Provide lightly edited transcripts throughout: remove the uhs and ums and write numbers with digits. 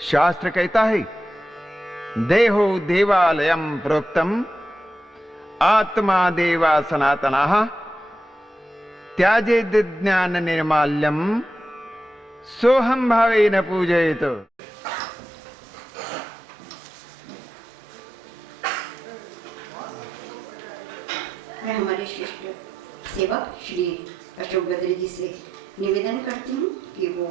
शास्त्र कहता है, देहो देवालयम प्रोक्तम आत्मा देवा सनातनः त्याजेद ज्ञान निर्माल्यम सोहम भावेन पूजयेत। मैं हमारे श्रेष्ठ सेवक श्री अशोक बद्री जी से निवेदन करती हूँ कि वो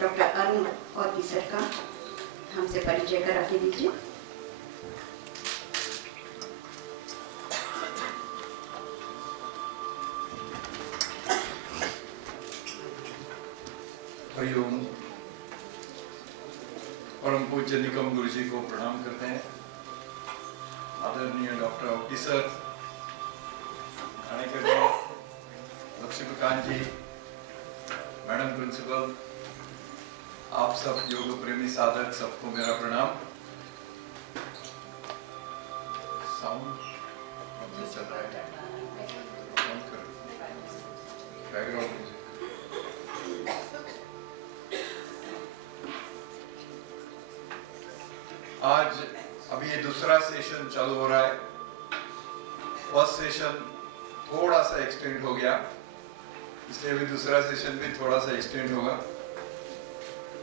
डॉक्टर अरुण औटी सर का हमसे परिचय करा के दीजिए। हरिओम। परम पूज्य निकम गुरु जी को प्रणाम करते हैं। आदरणीय डॉक्टर औटी सर, खानेकर जी, लक्ष्मीकांत जी, मैडम प्रिंसिपल, आप सब योग प्रेमी साधक सबको मेरा प्रणाम। साउंड चल रहा है, बैकग्राउंड म्यूजिक। आज अभी ये दूसरा सेशन चालू हो रहा है। फर्स्ट सेशन थोड़ा सा एक्सटेंड हो गया, इसलिए अभी दूसरा सेशन भी थोड़ा सा एक्सटेंड होगा।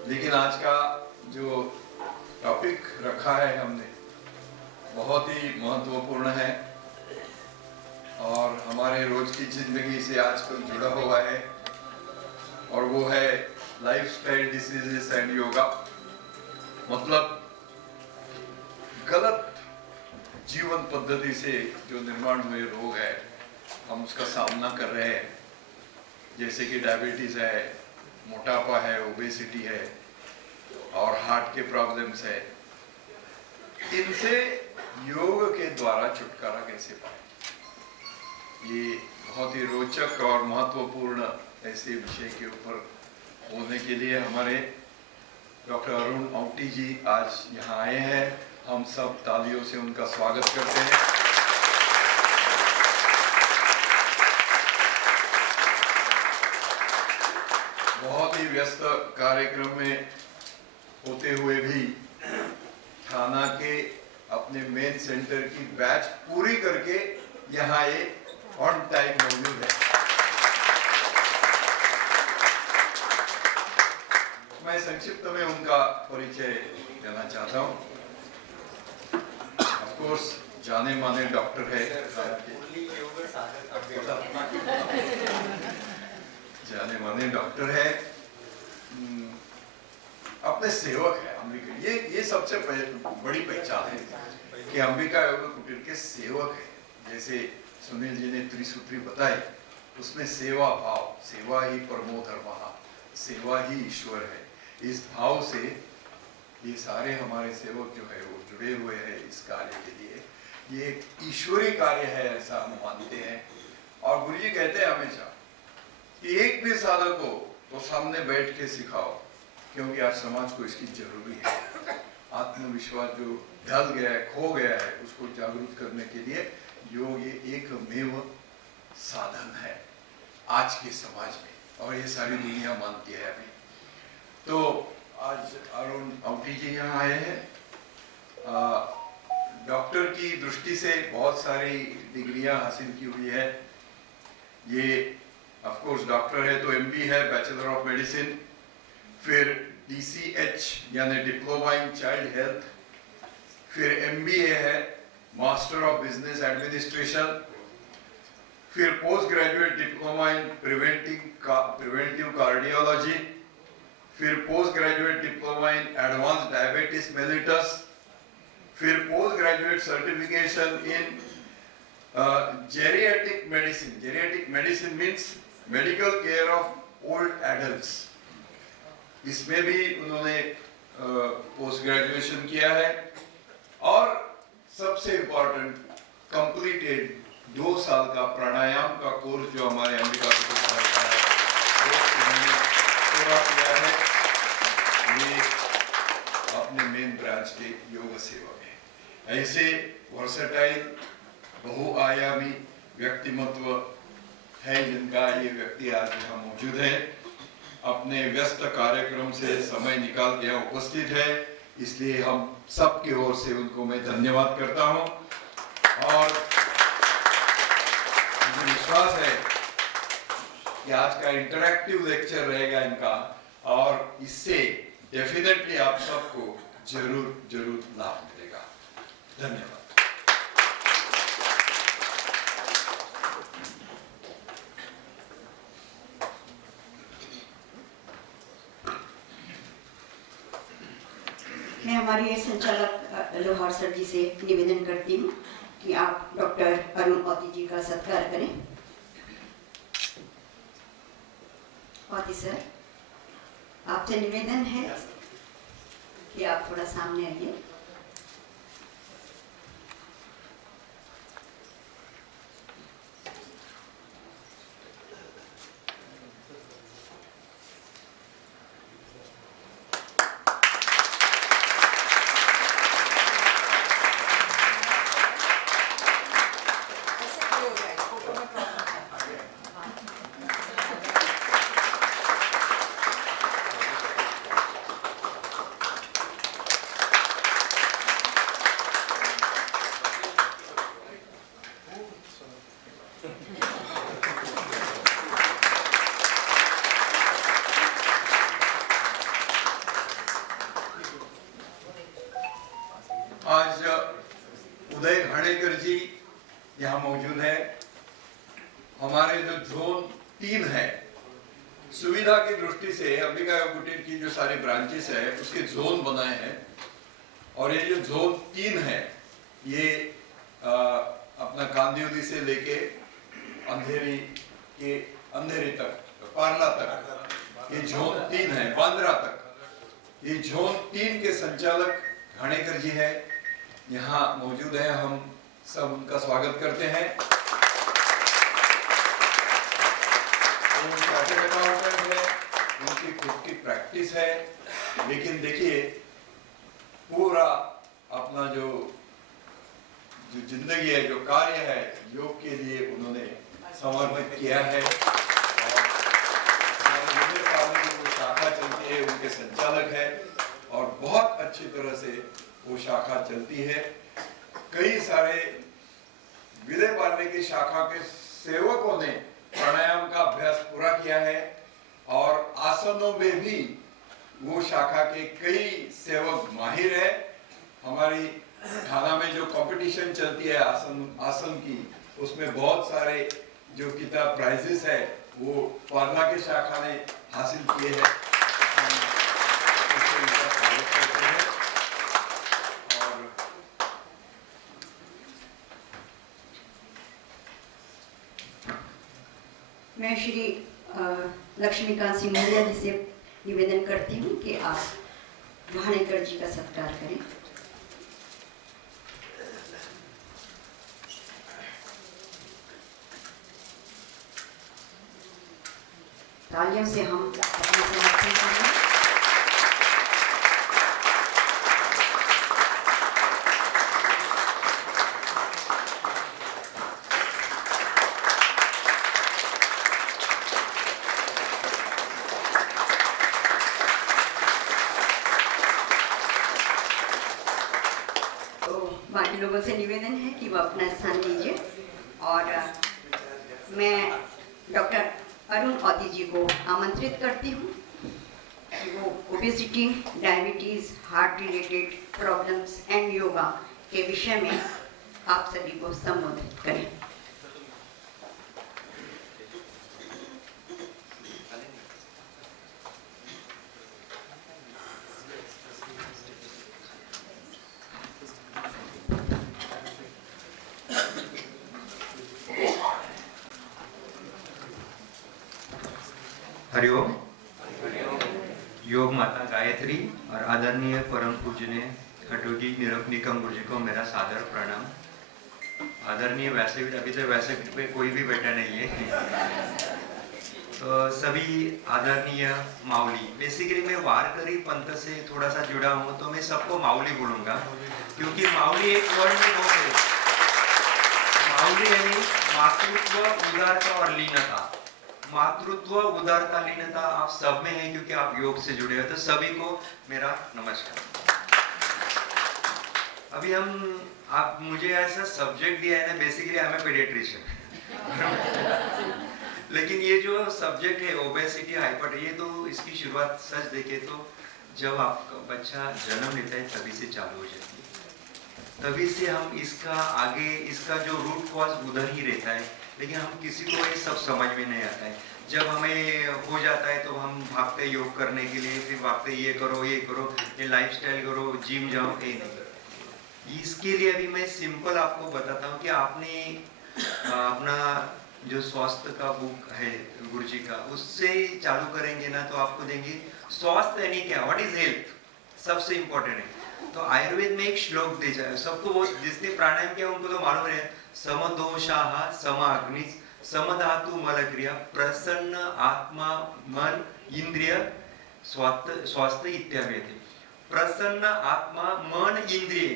लेकिन आज का जो टॉपिक रखा है हमने बहुत ही महत्वपूर्ण है और हमारे रोज की जिंदगी से आजकल जुड़ा हुआ है, और वो है लाइफस्टाइल डिसीजेस एंड योगा। मतलब गलत जीवन पद्धति से जो निर्माण हुए रोग है, हम उसका सामना कर रहे हैं, जैसे कि डायबिटीज है, मोटापा है, ओबेसिटी है और हार्ट के प्रॉब्लम्स है। इनसे योग के द्वारा छुटकारा कैसे पाए, ये बहुत ही रोचक और महत्वपूर्ण ऐसे विषय के ऊपर बोलने के लिए हमारे डॉक्टर अरुण औटी जी आज यहाँ आए हैं। हम सब तालियों से उनका स्वागत करते हैं। बहुत ही व्यस्त कार्यक्रम में होते हुए भी थाना के अपने मेन सेंटर की बैच पूरी करके यहाँ ये ऑन टाइम मौजूद है। मैं संक्षिप्त में उनका परिचय देना चाहता हूँ। ऑफ कोर्स जाने माने डॉक्टर है, जाने माने डॉक्टर है, अपने सेवक है अंबिका। ये सबसे बड़ी पहचान है कि अंबिका योग कुटीर के सेवक है। जैसे सुनील जी ने त्रिसूत्री बताई, उसमें सेवा भाव, सेवा ही परमो धर्मः, सेवा ही ईश्वर है। इस भाव से ये सारे हमारे सेवक जो है वो जुड़े हुए हैं इस कार्य के लिए। ये एक ईश्वरीय कार्य है, ऐसा हम मानते हैं। और गुरु जी कहते हैं हमेशा कि एक भी साधक को तो सामने बैठ के सिखाओ, क्योंकि आज समाज को इसकी जरूरी है। आत्मविश्वास जो ढल गया है, खो गया है, उसको जागरूक करने के लिए योग ये एकमेव साधन है आज के समाज में, और ये सारी दुनिया मानती है अभी। तो आज अरुण औटी जी यहाँ आए हैं। डॉक्टर की दृष्टि से बहुत सारी डिग्रियां हासिल की हुई है। ये ऑफ कोर्स डॉक्टर है तो एमबी है, बैचलर ऑफ मेडिसिन, फिर डीसीएच यानी डिप्लोमा इन चाइल्ड हेल्थ, फिर एमबीए है, मास्टर ऑफ बिजनेस एडमिनिस्ट्रेशन, फिर post graduate diploma in preventive cardiology, फिर post graduate diploma in advance diabetes mellitus, फिर post graduate certification in geriatric medicine. Geriatric medicine means medical care of old adults, इसमें भी उन्होंने post graduation किया है। और सबसे इम्पोर्टेंट, कंप्लीटेड 2 साल का प्राणायाम का कोर्स जो हमारे अंबिका का है वो पूरा किया है। ये अपने मेन ब्रांच के योग सेवक है। ऐसे वर्सेटाइल बहुआयामी व्यक्तिमत्व है जिनका ये व्यक्ति आज यहाँ मौजूद है। अपने व्यस्त कार्यक्रम से समय निकाल के यहाँ उपस्थित है, इसलिए हम सबकी ओर से उनको मैं धन्यवाद करता हूँ। और मुझे विश्वास है कि आज का इंटरैक्टिव लेक्चर रहेगा इनका, और इससे डेफिनेटली आप सबको जरूर लाभ मिलेगा। धन्यवाद। मैं हमारे संचालक लोहार सर जी से निवेदन करती हूँ कि आप डॉक्टर अरुण औती जी का सत्कार करें। औती सर, आपसे निवेदन है कि आप थोड़ा सामने आइए। आज उदय घाणेकर जी यहाँ मौजूद है। हमारे जो जोन 3 है, सुविधा की दृष्टि से अंबिका योग कुटीर की जो सारी ब्रांचेस है उसके जोन बनाए हैं, और ये जो जोन 3 है ये अपना कांदिवली से लेके अंधेरी तक, पार्ला तक, ये जोन 3 है, बांद्रा तक। ये जोन 3 के संचालक घाणेकर जी है, यहाँ मौजूद है। हम सब उनका स्वागत करते हैं। उनकी खुद की प्रैक्टिस है, लेकिन देखिए पूरा अपना जो जिंदगी है, जो कार्य है, योग के लिए उन्होंने समर्पित किया है। और जो शाखा चलती है उनके संचालक है, और बहुत अच्छी तरह से वो शाखा चलती है। कई सारे विले पालने की शाखा के सेवकों ने प्राणायाम का अभ्यास पूरा किया है, और आसनों में भी वो शाखा के कई सेवक माहिर है। हमारी थाना में जो कंपटीशन चलती है आसन की, उसमें बहुत सारे जो किताब प्राइजेस है वो पार्ला की शाखा ने हासिल किए हैं। मैं श्री लक्ष्मीकांत सिंह मौर्य जी से निवेदन करती हूँ कि आप घाणेकर जी का सत्कार करें। तालियों से हम अपने समर्थन करें। बाकी लोगों से निवेदन है कि वो अपना स्थान लीजिए, और मैं डॉक्टर अरुण औती जी को आमंत्रित करती हूँ कि वो obesity, diabetes, heart related problems and yoga के विषय में आप सभी को संबोधित करें। हरिओम। योग माता गायत्री और आदरणीय परम पूजनीय खटोजी निरंकुर गुरु जी को मेरा सादर प्रणाम। आदरणीय वैसे भी, अभी तो वैसे पे कोई भी बैठा नहीं है, तो सभी आदरणीय माउली। बेसिकली मैं वारकरी पंथ से थोड़ा सा जुड़ा हूँ, तो मैं सबको माउली बोलूँगा, क्योंकि माउली एक वर्ड में दो है। माउली यानी मातृत्व, उदारता और लीनता, मातृत्व, उदारता, लीनता आप सब में है क्योंकि आप योग से जुड़े हो। तो सभी को मेरा नमस्कार। अभी आप मुझे ऐसा सब्जेक्ट दिया है ना, basically I am a paediatrician लेकिन ये जो सब्जेक्ट है ओबेसिटी, हाइपर, ये तो इसकी शुरुआत सच देखे तो जब आपका बच्चा जन्म लेता है तभी से चालू हो जाती है। तभी से हम इसका आगे, इसका जो रूट कॉज उधर ही रहता है, लेकिन हम किसी को ये सब समझ में नहीं आता है। जब हमें हो जाता है तो हम भागते योग करने के लिए, फिर भागते ये करो, ये लाइफस्टाइल करो, जिम जाओ, ये नहीं। इसके लिए अभी मैं सिंपल आपको बताता हूँ कि आपने अपना जो स्वास्थ्य का बुक है गुरुजी का, उससे चालू करेंगे ना तो आपको देंगे स्वास्थ्य यानी क्या, व्हाट इज हेल्थ, सबसे इंपॉर्टेंट है। तो आयुर्वेद में एक श्लोक दे जाए सबको, वो जिसने प्राणायाम किया उनको तो मालूम है, समदोषाः समाग्नि समधातु मलक्रिया प्रसन्न आत्मा मन इंद्रिय स्वास्थ्य इत्यादि। प्रसन्न आत्मा मन इंद्रिय,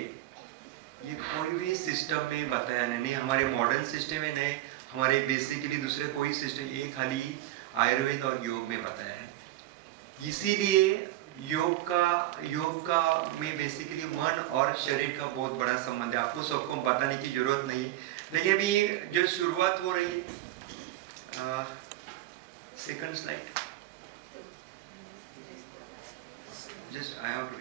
ये कोई भी सिस्टम में बताया नहीं, हमारे मॉडर्न सिस्टम में नहीं, हमारे बेसिकली दूसरे कोई सिस्टम, ये खाली आयुर्वेद और योग में बताया है। इसीलिए योग का में बेसिकली मन और शरीर का बहुत बड़ा संबंध है, आपको सबको बताने की जरूरत नहीं। लेकिन अभी जो शुरुआत हो रही है, second slide, just I have to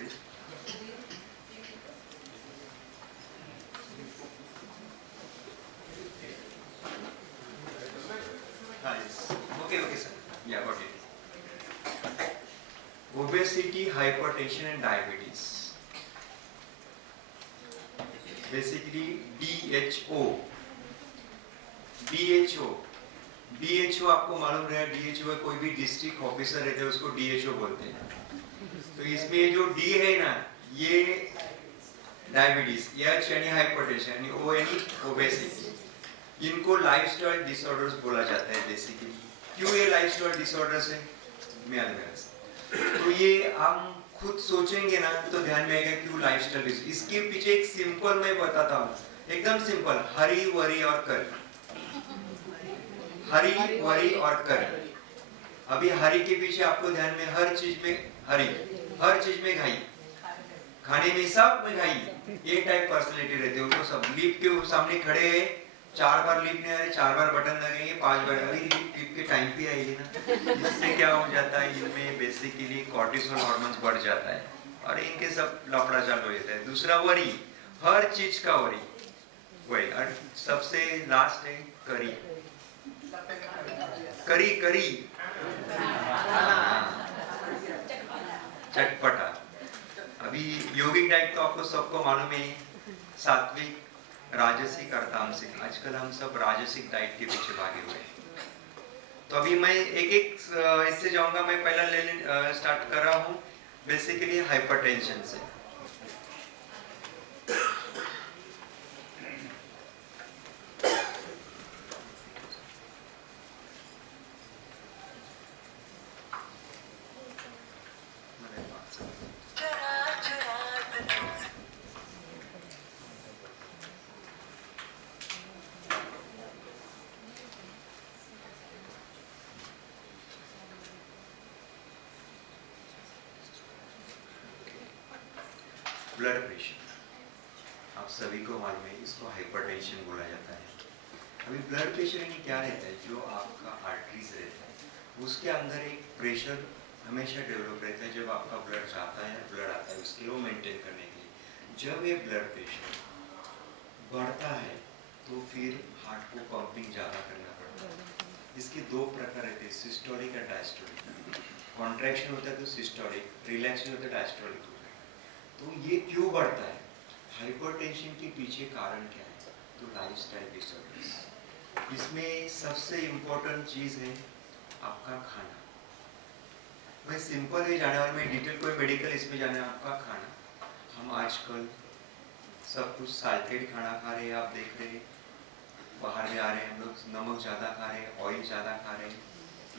okay sir, yeah, got it. Obesity, hypertension and diabetes, basically DHO आपको मालूम रहे, DHO है, कोई भी डिस्ट्रिक्ट ऑफिसर रहता है उसको DHO बोलते हैं। तो इसमें जो D है ना, ये डायबिटीज, H यानी हाइपरटेंशन, यानी O यानी ओबेसिटी, इनको लाइफस्टाइल डिसऑर्डर्स बोला जाता है बेसिकली। क्यों ये लाइफस्टाइल डिसऑर्डर्स है, तो ये हम खुद सोचेंगे ना तो ध्यान में आएगा क्यों लाइफस्टाइल। इसके पीछे एक सिंपल मैं बताता हूँ, एकदम सिंपल, हरी वरी और करी, हरी वरी और करी। अभी हरी के पीछे आपको ध्यान में, हर चीज में हरी, हर चीज में घाई, खाने में सब में घाई, ये टाइप पर्सनैलिटी रहती है उनको। सब लिप के सामने खड़े हैं, 4 बार लिप नहीं आ रही, 4 बार बटन लगेंगे, 5 बार, अभी लिप के टाइम पे आएगी ना। इससे क्या हो जाता है, इनमें बेसिकली कॉर्टिसोल हार्मोन्स बढ़ जाता है और इनके सब लफड़ा चालू हो जाता है। दूसरा वरी, हर चीज का वरी, वही। और सबसे लास्ट है करी, करी करी चटपटा। अभी योगिक डाइट तो आपको सबको मालूम है, सात्विक, राजसिक और तामसिक। आजकल हम सब राजसिक डाइट के पीछे भागे हुए हैं। तो अभी मैं एक इससे जाऊंगा। मैं पहला स्टार्ट कर रहा हूँ बेसिकली हाइपरटेंशन से। ब्लड प्रेशर आप सभी को मालूम है, इसको हाइपरटेंशन बोला जाता है। अभी ब्लड प्रेशर यानी क्या रहता है, जो आपका आर्टरीज रहता है उसके अंदर एक प्रेशर हमेशा डेवलप रहता है। जब आपका ब्लड जाता है, ब्लड आता है, उसके वो मेंटेन करने के लिए जब ये ब्लड प्रेशर बढ़ता है तो फिर हार्ट को पंपिंग ज़्यादा करना पड़ता है। इसके 2 प्रकार रहते हैं, सिस्टोलिक और डायस्टोलिक। कॉन्ट्रैक्शन होता है तो सिस्टोलिक, रिलैक्शन होता है डायस्टोलिक। तो ये क्यों बढ़ता है, हाइपरटेंशन के पीछे कारण क्या है, तो लाइफस्टाइल डिसऑर्डर्स। इसमें सबसे इम्पोर्टेंट चीज़ है आपका खाना। मैं सिंपल ही जाने वाला, मैं डिटेल कोई मेडिकल इसमें जाने, आपका खाना। हम आजकल सब कुछ साल्टेड खाना खा रहे हैं, आप देख रहे हैं बाहर में आ रहे हैं हम लोग, नमक ज़्यादा खा रहे हैं, ऑयल ज़्यादा खा रहे हैं।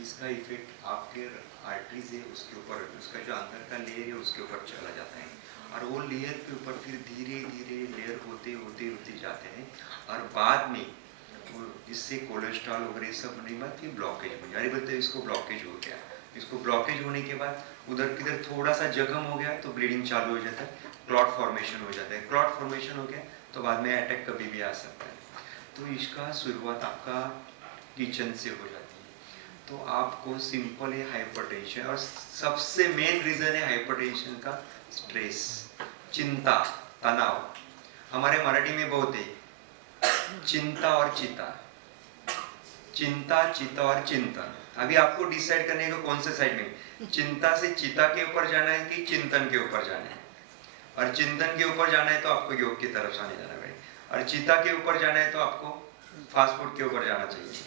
इसका इफेक्ट आपके आर्टरीज है उसके ऊपर, उसका जो अंदर का लेयर है उसके ऊपर चला जाता है और वो लेयर के ऊपर फिर धीरे धीरे लेयर होते होते होते जाते हैं और बाद में इससे कोलेस्ट्रॉल वगैरह सब होने के बाद फिर ब्लॉकेज हो गया। अरे बोलते हैं इसको ब्लॉकेज हो गया, इसको ब्लॉकेज होने के बाद उधर किधर थोड़ा सा जख्म हो गया तो ब्लीडिंग चालू हो जाता है, क्लॉट फॉर्मेशन हो जाता है। क्लॉट फॉर्मेशन हो गया तो बाद में अटैक कभी भी आ सकता है। तो इसका शुरुआत आपका किचन से हो जाती है। तो आपको सिंपल है हाइपरटेंशन, और सबसे मेन रीजन है हाइपरटेंशन का स्ट्रेस, चिंता, तनाव। हमारे मराठी में बहुत है चिंता और चिता, चिंता, चिता और चिंतन। अभी आपको डिसाइड करने को कौन से साइड में, चिंता से चिता के ऊपर जाना है कि चिंतन के ऊपर जाना है। और चिंतन के ऊपर जाना है तो आपको योग की तरफ जाने जाना पड़ेगा, और चिता के ऊपर जाना है तो आपको फास्ट फूड के ऊपर जाना चाहिए।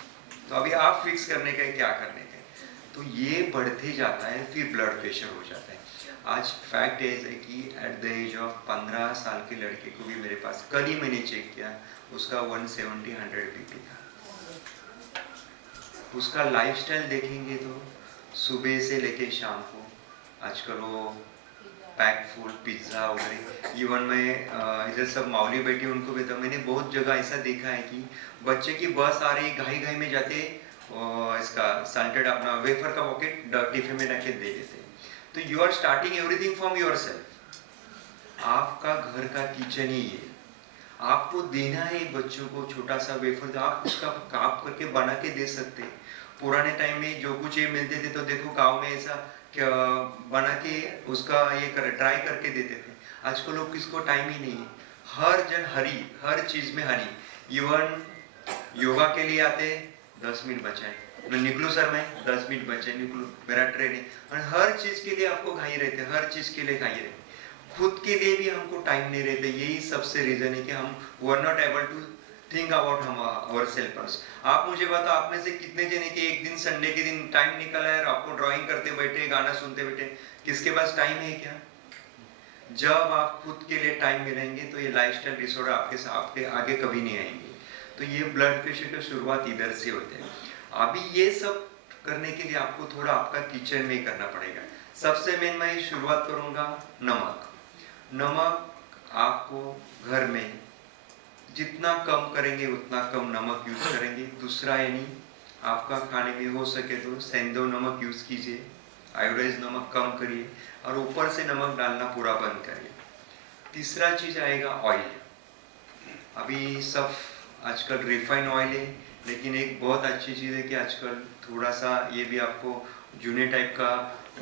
तो अभी आप फिक्स करने का है क्या करने का है। तो ये बढ़ते जाता है, फिर ब्लड प्रेशर हो जाता है। आज फैक्ट है कि एट द एज ऑफ 15 साल के लड़के को भी मेरे पास कल ही मैंने चेक किया, उसका 170-100 बीपी था। उसका लाइफस्टाइल देखेंगे तो सुबह से लेके शाम को आजकल वो पैक फूड, पिज्ज़ा वगैरह। इवन मैं इधर सब माउली बैठी उनको भी, तो मैंने बहुत जगह ऐसा देखा है कि बच्चे की बस आ रही, घाई घाई में जाते इसका सैलेड अपना वेफर का पॉकेट टिफिन में रख के दे देते। तो you are starting everything from yourself. आपका घर का किचन ही है, आपको देना है बच्चों को छोटा सा वेफर, आप उसका काप करके बना के दे सकते। पुराने टाइम में जो कुछ ये मिलते थे तो देखो गांव में ऐसा क्या बना के उसका ये कर ट्राई करके देते थे। आजकल लोग किसको टाइम ही नहीं है, हर जन हरी, हर चीज में हरी। इवन योगा के लिए आते 10 मिनट बचाए, मैं निकलूं सर, मैं 10 मिनट बचे निकलूं, मेरा ट्रेन है। और हर चीज के लिए आपको घाई रहते, हर चीज के लिए घाई रहते, खुद के लिए भी हमको टाइम नहीं रहते। यही सबसे रीजन है कि हम we are not able to think about हम आवर सेल्फ। आप मुझे बताओ, आप में से कितने जने के एक दिन संडे के दिन टाइम निकला है और आपको ड्राइंग करते बैठे, गाना सुनते बैठे, किसके पास टाइम है क्या? जब आप खुद के लिए टाइम मिलेंगे तो ये लाइफस्टाइल डिसऑर्डर आपके आगे कभी नहीं आएंगे। तो ये ब्लड प्रेशर की शुरुआत इधर से होते हैं। अभी ये सब करने के लिए आपको थोड़ा आपका किचन में करना पड़ेगा। सबसे मेन मैं शुरुआत करूंगा नमक। नमक आपको घर में जितना कम करेंगे उतना कम नमक यूज करेंगे। दूसरा यानी आपका खाने में हो सके तो सेंधव नमक यूज कीजिए, आयोडाइज नमक कम करिए, और ऊपर से नमक डालना पूरा बंद करिए। तीसरा चीज आएगा ऑयल। अभी सब आजकल रिफाइंड ऑयल है, लेकिन एक बहुत अच्छी चीज है कि आजकल थोड़ा सा ये भी आपको जूने टाइप का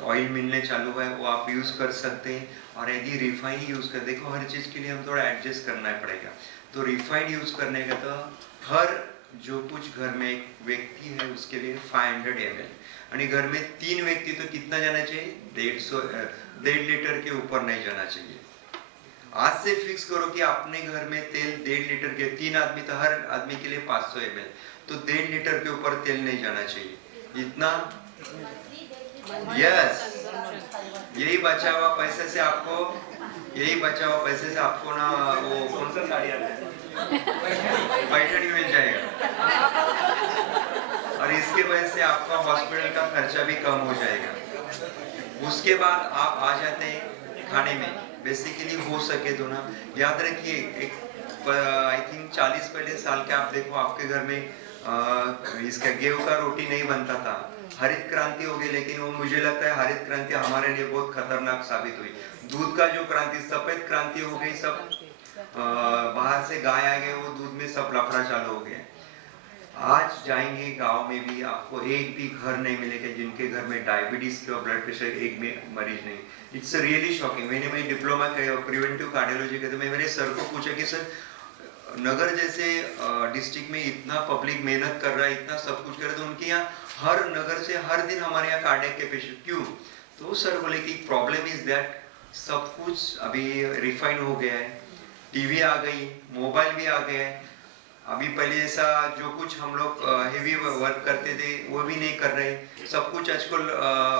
ऑयल मिलने चालू है, वो आप यूज कर सकते हैं। और यदि रिफाइंड यूज कर, देखो हर चीज के लिए हम थोड़ा एडजस्ट करना पड़ेगा। तो रिफाइंड यूज करने का तो हर जो कुछ घर में एक व्यक्ति है उसके लिए 500 ml, यानी घर में 3 व्यक्ति तो कितना जाना चाहिए, 1.5 लीटर के ऊपर नहीं जाना चाहिए। आज से फिक्स करो कि अपने घर में तेल 1.5 लीटर के, 3 आदमी तो हर आदमी के लिए 500 ml, तो 1.5 लीटर के ऊपर तेल नहीं जाना चाहिए। इतना यस, यही बचा हुआ पैसे से आपको, यही बचा हुआ पैसे से आपको ना वो कौन सा साड़ी आता है, पैठणी मिल जाएगा। और इसके वजह से आपका हॉस्पिटल का खर्चा भी कम हो जाएगा। उसके बाद आप आ जाते हैं खाने में। बेसिकली हो सके तो ना याद रखिए, एक आई थिंक 40 पहले साल के आप देखो आपके घर में इसका गेहूं का रोटी नहीं बनता था। हरित क्रांति हो गई, लेकिन वो मुझे लगता है हरित क्रांति हमारे लिए बहुत खतरनाक साबित हुई। दूध का जो क्रांति, सफेद क्रांति हो गई, सब बाहर से गाय आ गए, वो दूध में सब लफड़ा चालू हो गया। आज जाएंगे गांव में भी आपको एक भी घर नहीं मिलेगा जिनके घर में डायबिटीज के और ब्लड प्रेशर एक में मरीज नहीं। It's really shocking. मैं डिप्लोमा प्रिवेंटिव कार्डियोलॉजी के, तो मैं मेरे सर को पूछा कि सर नगर जैसे डिस्ट्रिक्ट में इतना पब्लिक मेहनत कर रहा है, इतना सब कुछ कर रहा है, तो उनके यहाँ हर नगर से हर दिन हमारे यहाँ कार्डियक के पेशेंट क्यों? तो सर बोले कि प्रॉब्लम इज दैट सब कुछ अभी रिफाइन हो गया है, टीवी आ गई, मोबाइल भी आ गया है। अभी पहले ऐसा जो कुछ हम लोग हेवी वर्क करते थे वो भी नहीं कर रहे, सब कुछ आजकल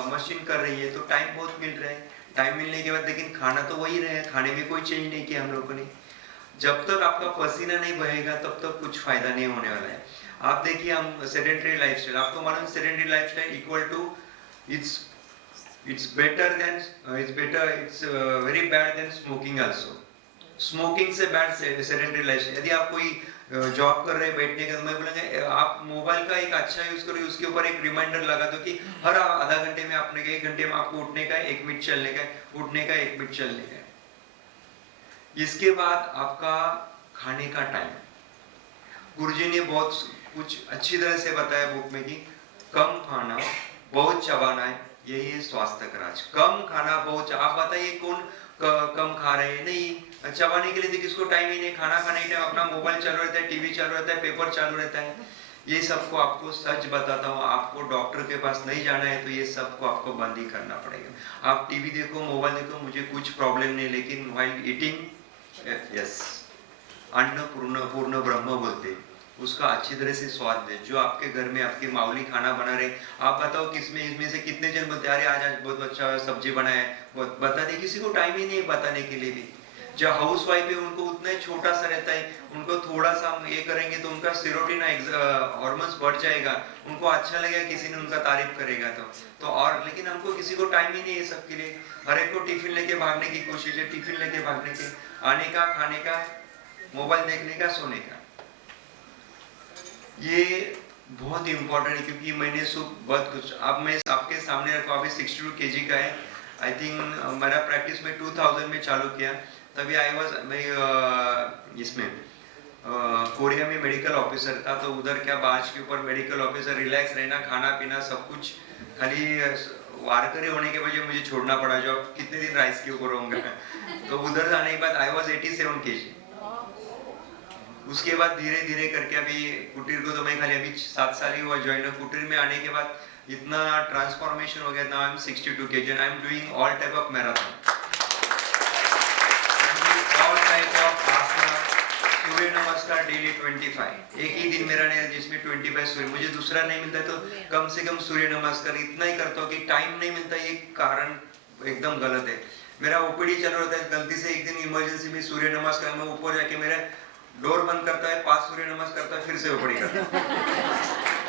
मशीन कर रही है, तो टाइम बहुत मिल रहा है। टाइम मिलने के बाद लेकिन खाना तो वही रहे, खाने में कोई चेंज नहीं किया हम लोगों ने। जब तक आपका पसीना नहीं बहेगा तब तक कुछ फायदा नहीं होने वाला है। आप देखिए हम सेडेंटरी लाइफस्टाइल, आपको मालूम है sedentary lifestyle equal to it's very bad then smoking also. Smoking से बैड सेडेंटरी लाइफस्टाइल। यदि आप कोई जॉब कर रहे बैठने का, मैं बोलूँगा आप मोबाइल का एक अच्छा यूज करो, उसके ऊपर एक रिमाइंडर लगा दो कि हर आधा घंटे में आपने 1 घंटे में आपको उठने का 1 मिनट चलने का, उठने का 1 मिनट चलने का। इसके बाद आपका खाने का टाइम, गुरुजी ने बहुत कुछ अच्छी तरह से बताया बुक में कि कम खाना बहुत चबाना है, यही है स्वास्थ्य का राज। कम खाना बहुत, आप बताइए कौन कम खा रहे हैं? नहीं, चबाने के लिए तो किसको टाइम ही नहीं, खाना खाने के टाइम अपना मोबाइल चालू रहता है, टीवी चालू रहता है, पेपर चालू रहता है। ये सबको आपको सच बताता हूँ, आपको डॉक्टर के पास नहीं जाना है तो ये सबको आपको बंद ही करना पड़ेगा। आप टीवी देखो, मोबाइल देखो, मुझे कुछ प्रॉब्लम नहीं, लेकिन व्हाइल ईटिंग, यस, अन्न पूर्ण ब्रह्म बोलते, उसका अच्छी तरह से स्वाद दे। जो आपके घर में आपके माऊली खाना बना रहे, आप बताओ किसमें इसमें से कितने जन बोलते अरे आज आज बहुत अच्छा सब्जी बनाया है, बता दे, किसी को टाइम ही नहीं बताने के लिए भी। जो हाउस वाइफ है उनको उतना ही छोटा सा रहता है, उनको थोड़ा सा हम ये करेंगे तो उनका सेरोटिन हार्मोन्स बढ़ जाएगा, उनको अच्छा लगेगा, किसी ने उनका तारीफ करेगा तो और, लेकिन हमको किसी को टाइम ही नहीं है सबके लिए। हर एक को टिफिन लेके भागने की कोशिश है, टिफिन लेके भागने के, आने का, खाने का, मोबाइल देखने का, सोने का। ये बहुत इंपॉर्टेंट है, क्योंकि मैंने बहुत कुछ, अब मैं आपके सामने रखा, अभी 62 kg का है। आई थिंक मेरा प्रैक्टिस में 2000 में चालू किया, तभी मैं इसमें कोरिया में मेडिकल ऑफिसर था, तो उधर क्या बाज के ऊपर मेडिकल ऑफिसर, रिलैक्स रहना, खाना पीना सब कुछ, खाली वारकरी होने के वजह मुझे छोड़ना पड़ा, जो कितने दिन राइस के ऊपर होंगे तो उधर जाने के बाद आई वॉज 87 kg। उसके बाद धीरे धीरे करके अभी कुटीर को तो मैं खाली अभी 7 साल ही हुआ ज्वाइन, कुटीर में आने के बाद इतना ट्रांसफॉर्मेशन हो गया। Now I am 62 kg and I am doing all type of marathon, all type of asana, सूर्य नमस्कार डेली 25, एक ही दिन मेरा नहीं जिसमें 25 सूर्य, मुझे दूसरा नहीं मिलता तो कम से कम सूर्य नमस्कार इतना ही करता हूँ कि टाइम नहीं मिलता, ये कारण एकदम गलत है। मेरा ओपीडी चल रहा है, गलती से एक दिन इमरजेंसी में सूर्य नमस्कार में ऊपर जाके मेरा डोर बंद करता है, 5 सूर्य नमस्कार करता है, फिर से ओपीडी करता है।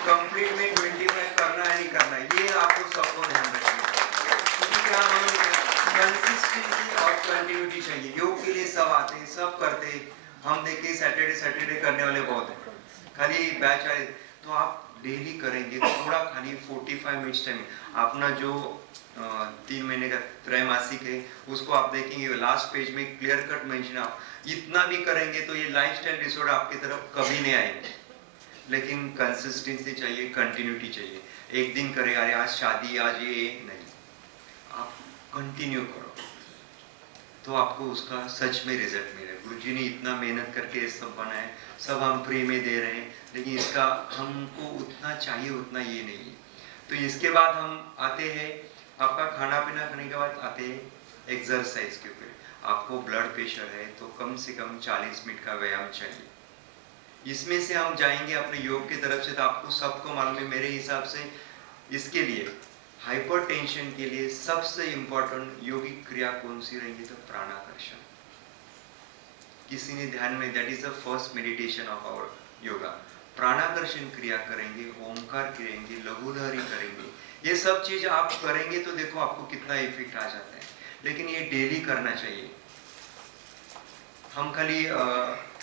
कंप्लीट में 25 करना है नहीं करना है, ये आपको सबको ध्यान रखना है, क्योंकि क्या कंसिस्टेंसी और कंटिन्यूटी चाहिए। योग के लिए सब आते हैं, सब करते हैं, हम देखिए सैटरडे करने वाले बहुत हैं, खाली बैच आए, तो आप डेली करेंगे थोड़ा, खाली 45 मिनट्स टाइम, अपना जो 3 महीने का त्रैमासिक है उसको आप देखेंगे, लास्ट पेज में क्लियर कट मेंशन, आप इतना भी करेंगे तो ये लाइफस्टाइल डिसऑर्डर आपकी तरफ कभी नहीं आएंगे। लेकिन कंसिस्टेंसी चाहिए, कंटिन्यूटी चाहिए। एक दिन करेगा, अरे आज शादी, आज ये नहीं, आप कंटिन्यू करो तो आपको उसका सच में रिजल्ट मिलेगा। गुरुजी ने इतना मेहनत करके ये सब बनाया, सब हम फ्री में दे रहे हैं, लेकिन इसका हमको उतना चाहिए उतना ये नहीं है। तो इसके बाद हम आते हैं, आपका खाना पीना खाने के बाद आते हैं एक्सरसाइज के ऊपर। आपको ब्लड प्रेशर है तो कम से कम 40 मिनट का व्यायाम चाहिए। इसमें से हम जाएंगे अपने योग की तरफ से, तो आपको सबको मालूम है मेरे हिसाब से इसके लिए, हाइपरटेंशन के लिए सबसे इंपॉर्टेंट योगिक क्रिया कौन सी रहेंगी, तो प्राणाकर्षण। किसी ने ध्यान में, that is the first meditation of our yoga. प्राणाकर्षण क्रिया करेंगे, ओमकार करेंगे, लघुलहरी करेंगे, ये सब चीज आप करेंगे तो देखो आपको कितना इफेक्ट आ जाता है। लेकिन ये डेली करना चाहिए। हम खाली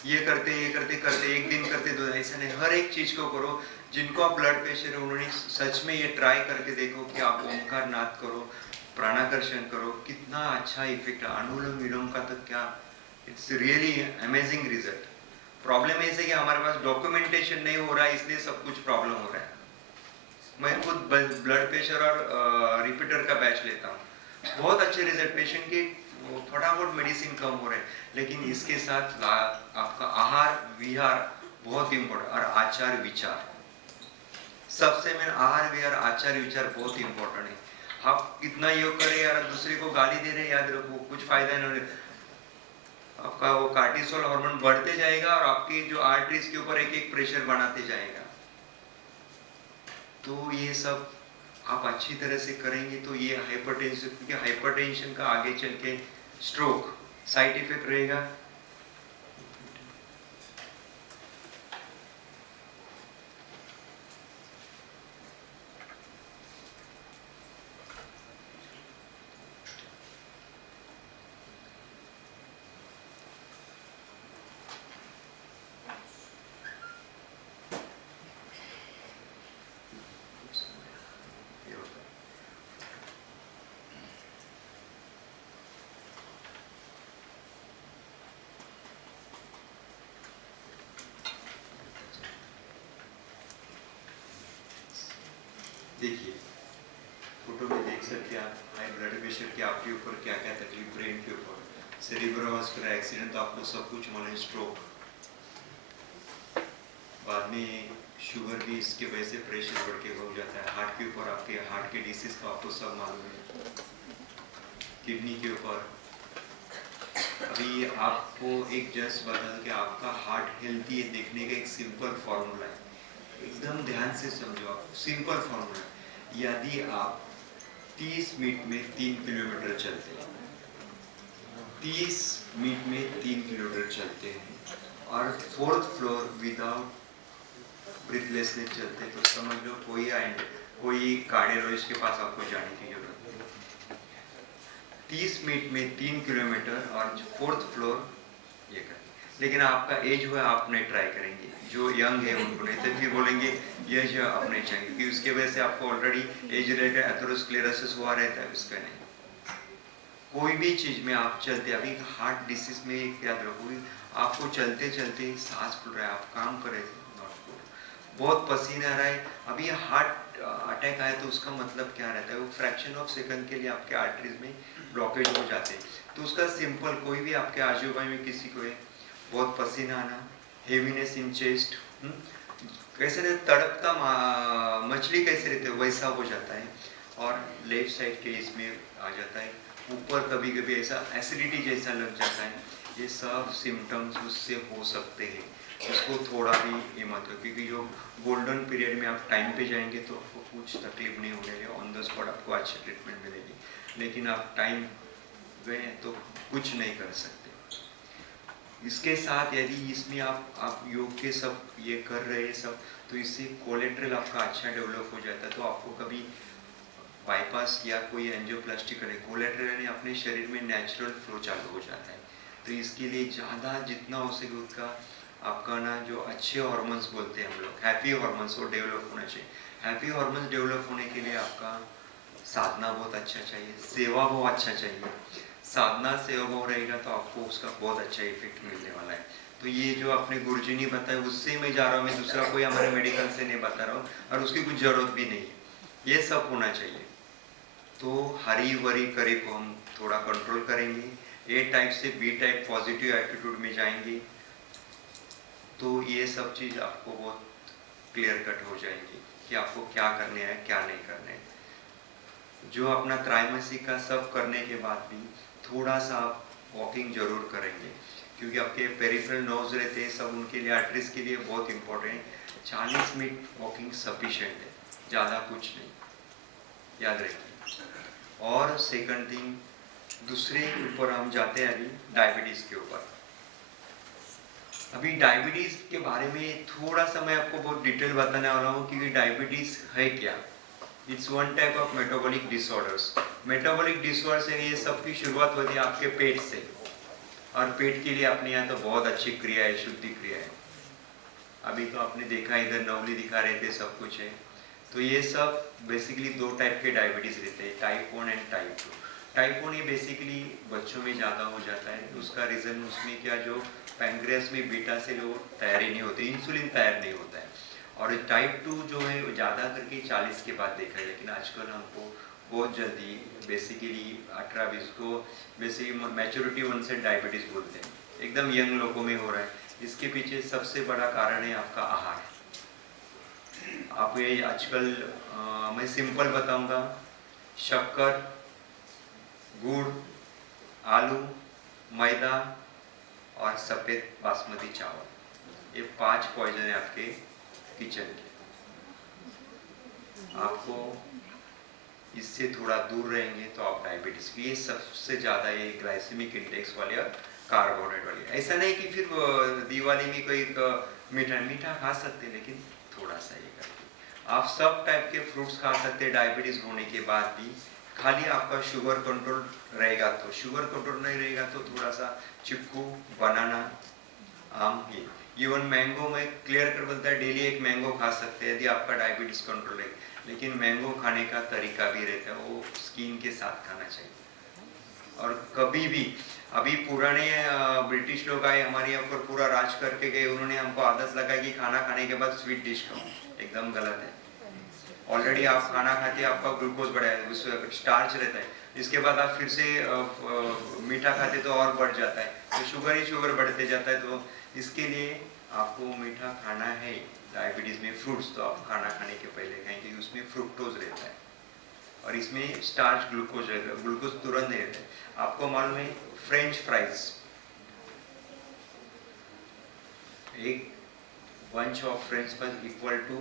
ये करते एक दिन करते दो, ऐसा नहीं, हर एक चीज को करो। जिनको आप ब्लड प्रेशर है उन्होंने सच में ये ट्राई करके देखो कि आप ओमकार नाद करो, प्राणाकर्षण करो, कितना अच्छा इफेक्ट। अनुलोम विलोम का तो क्या, it's really amazing result. Problem ऐसे कि हमारे पास डॉक्यूमेंटेशन नहीं हो रहा है, इसलिए सब कुछ प्रॉब्लम हो रहा है। मैं खुद ब्लड प्रेशर और रिपीटर का बैच लेता हूँ, बहुत अच्छे रिजल्ट, पेशेंट के फटाफट मेडिसिन कम हो रहे हैं। लेकिन इसके साथ आपका आहार विहार बहुत इंपॉर्टेंट, और आचार विचार सबसे मेन, आहार विहार आचार विचार बहुत इंपॉर्टेंट है। आप कितना योग करें यार, दूसरे को गाली दे रहे, याद रखो कुछ फायदा नहीं। आपका वो कार्टिसोल हार्मोन बढ़ते जाएगा और आपकी जो आर्टरीज के ऊपर एक एक प्रेशर बढ़ाते जाएगा। तो ये सब आप अच्छी तरह से करेंगे तो ये हाइपरटेंशन, क्योंकि हाइपरटेंशन का आगे चल के स्ट्रोक साइड इफेक्ट रहेगा। देखिए फोटो में देख सकते हैं आप, हाई ब्लड प्रेशर के आपके ऊपर क्या क्या तकलीफ, ब्रेन के ऊपर सेरिब्रोवास्कुलर एक्सीडेंट तो आपको सब कुछ मालूम है, स्ट्रोक, बाद में शुगर भी इसके वजह से प्रेशर बढ़ के हो जाता है, हार्ट के ऊपर आपके हार्ट के डिसीज तो आपको सब मालूम है, किडनी के ऊपर। अभी आपको एक जस्ट बता दूं कि आपका हार्ट हेल्थी है देखने का एक सिंपल फॉर्मूला है, एकदम ध्यान से समझो आप, सिंपल फॉर्मूला। यदि आप 30 मिनट में 3 किलोमीटर चलते हैं, 30 मिनट में 3 किलोमीटर चलते हैं और 4th फ्लोर विदाउट ब्रीथलेसनेस चलते हैं, तो समझ लो कोई कार्डियोलॉजिस्ट के पास आपको जाने की जरूरत नहीं। 30 मिनट में 3 किलोमीटर और 4th फ्लोर ये कर। लेकिन आपका एज हुआ, आप नहीं ट्राई करेंगे, जो यंग है उनको नहीं, तो फिर बोलेंगे ये जो आप नहीं चाहिए, क्योंकि उसके वजह से आपको ऑलरेडी एज रिलेटेड एथेरोस्क्लेरोसिस हुआ रहता है, उसका नहीं। कोई भी चीज में आप चलते, अभी हार्ट डिसीज में याद रखोगे, आपको चलते चलते सांस फूल रहा है, आप काम कर रहे थे, बहुत पसीना आ रहा है, अभी हार्ट अटैक आया तो उसका मतलब क्या रहता है, वो फ्रैक्शन ऑफ सेकंड के लिए आपके आर्टरीज में ब्लॉकेज हो जाते हैं। तो उसका सिंपल, कोई भी आपके आजू बाजू में किसी को है, बहुत पसीना आना, हेवीनेस इन चेस्ट, कैसे रहते, तड़पता मछली कैसे रहते वैसा हो जाता है, और लेफ्ट साइड के इसमें आ जाता है, ऊपर कभी कभी ऐसा एसिडिटी जैसा लग जाता है, ये सब सिम्टम्स उससे हो सकते हैं। उसको थोड़ा भी ये मत हो, क्योंकि जो गोल्डन पीरियड में आप टाइम पे जाएंगे तो आपको कुछ तकलीफ नहीं होने लगे, ऑन द स्पॉट आपको अच्छी ट्रीटमेंट मिलेगी। लेकिन आप टाइम गए तो कुछ नहीं कर सकते। इसके साथ यदि इसमें आप योग के सब ये कर रहे हैं सब, तो इससे कोलेट्रल आपका अच्छा डेवलप हो जाता है, तो आपको कभी बाईपास या कोई एंजियोप्लास्टी करे, कोलेट्रल यानी अपने शरीर में नेचुरल फ्लो चालू हो जाता है। तो इसके लिए ज़्यादा जितना हो सके उसका आपका ना जो अच्छे हार्मोन्स बोलते हैं हम लोग, हैप्पी हार्मोन्स, वो डेवलप होना चाहिए। हैप्पी हार्मोन्स डेवलप होने के लिए आपका साधना बहुत अच्छा चाहिए, सेवा बहुत अच्छा चाहिए। साधना सेवा बहुत रहेगा तो आपको उसका बहुत अच्छा इफेक्ट मिलने वाला है। तो ये जो अपने गुरुजी ने बताया उससे मैं जा रहा हूँ, मैं दूसरा कोई हमारे मेडिकल से नहीं बता रहा हूँ, और उसकी कुछ जरूरत भी नहीं है, ये सब होना चाहिए। तो हरी वरी करे को हम थोड़ा कंट्रोल करेंगे, ए टाइप से बी टाइप पॉजिटिव एटीट्यूड में जाएंगे, तो ये सब चीज़ आपको बहुत क्लियर कट हो जाएगी कि आपको क्या करने है क्या नहीं करने है। जो अपना त्रैमासिक का सब करने के बाद भी थोड़ा सा आप वॉकिंग जरूर करेंगे, क्योंकि आपके पेरिफेरल नर्व्स रहते हैं सब, उनके लिए आर्टरीज के लिए बहुत इंपॉर्टेंट है। 40 मिनट वॉकिंग सफिशिएंट है, ज़्यादा कुछ नहीं, याद रखिए। और सेकंड थिंग, दूसरे ऊपर हम जाते हैं अभी डायबिटीज़ के ऊपर। अभी डायबिटीज़ के बारे में थोड़ा सा मैं आपको बहुत डिटेल बताने वाला हूँ, क्योंकि डायबिटीज़ है क्या। It's one type of metabolic disorders. Metabolic disorders है, ये सब की शुरुआत होती है आपके पेट से, और पेट के लिए अपने यहाँ तो बहुत अच्छी क्रिया है, शुद्धि क्रिया है। अभी तो आपने देखा इधर नवली दिखा रहे थे, सब कुछ है। तो ये सब बेसिकली दो टाइप के डायबिटीज़ रहते हैं, टाइप 1 एंड टाइप 2। टाइप 1 ये बेसिकली बच्चों में ज़्यादा हो जाता है, उसका रीज़न उसमें क्या, जो पैंक्रियास में बीटा सेल वो तैयार ही नहीं होते, इंसुलिन तैयार नहीं होता है। और टाइप 2 जो है वो ज़्यादा करके 40 के बाद देखा है, लेकिन आजकल हमको बहुत जल्दी बेसिकली 18-20 को बेसिकली मैच्योरिटी ऑनसेट डायबिटीज़ बोलते हैं, एकदम यंग लोगों में हो रहा है। इसके पीछे सबसे बड़ा कारण है आपका आहार। आप ये आजकल मैं सिंपल बताऊंगा, शक्कर, गुड़, आलू, मैदा और सफ़ेद बासमती चावल, ये 5 पॉइजन है आपके किचन के। आपको इससे थोड़ा दूर रहेंगे तो आप डायबिटीज़, ये सबसे ज़्यादा ये ग्लाइसेमिक इंडेक्स वाले और कार्बोहाइड्रेट वाले। ऐसा नहीं कि फिर दिवाली में कोई मीठा खा सकते, लेकिन थोड़ा सा ये करके आप सब टाइप के फ्रूट्स खा सकते हैं डायबिटीज़ होने के बाद भी। खाली आपका शुगर कंट्रोल रहेगा, तो शुगर कंट्रोल नहीं रहेगा तो थोड़ा सा चिक्कू, बनाना, आम, ये इवन मैंगो में क्लियर कर बोलता है डेली एक मैंगो खा सकते हैं यदि आपका डायबिटीज़ कंट्रोल है। लेकिन मैंगो खाने का तरीका भी रहता है, वो स्किन के साथ खाना चाहिए। और कभी भी, अभी पुराने ब्रिटिश लोग आए हमारे यहाँ पर पूरा राज करके गए, उन्होंने हमको आदत लगाई कि खाना खाने के बाद स्वीट डिश खाओ, एकदम गलत है। ऑलरेडी आप खाना खाते हैं, आपका ग्लूकोज बढ़ा है, उसमें स्टार्च रहता है, इसके बाद आप फिर से मीठा खाते तो और बढ़ जाता है, तो शुगर ही शुगर बढ़ते जाता है। तो इसके लिए आपको मीठा खाना है डायबिटीज में। फ्रूट्स तो आप खाना खाने के पहले खाएं, क्योंकि उसमें फ्रुक्टोज रहता है और इसमें स्टार्च ग्लूकोज रहता है, ग्लूकोज तुरंत नहीं रहता है। आपको मालूम है फ्रेंच फ्राइज, एक bunch of french fries equal to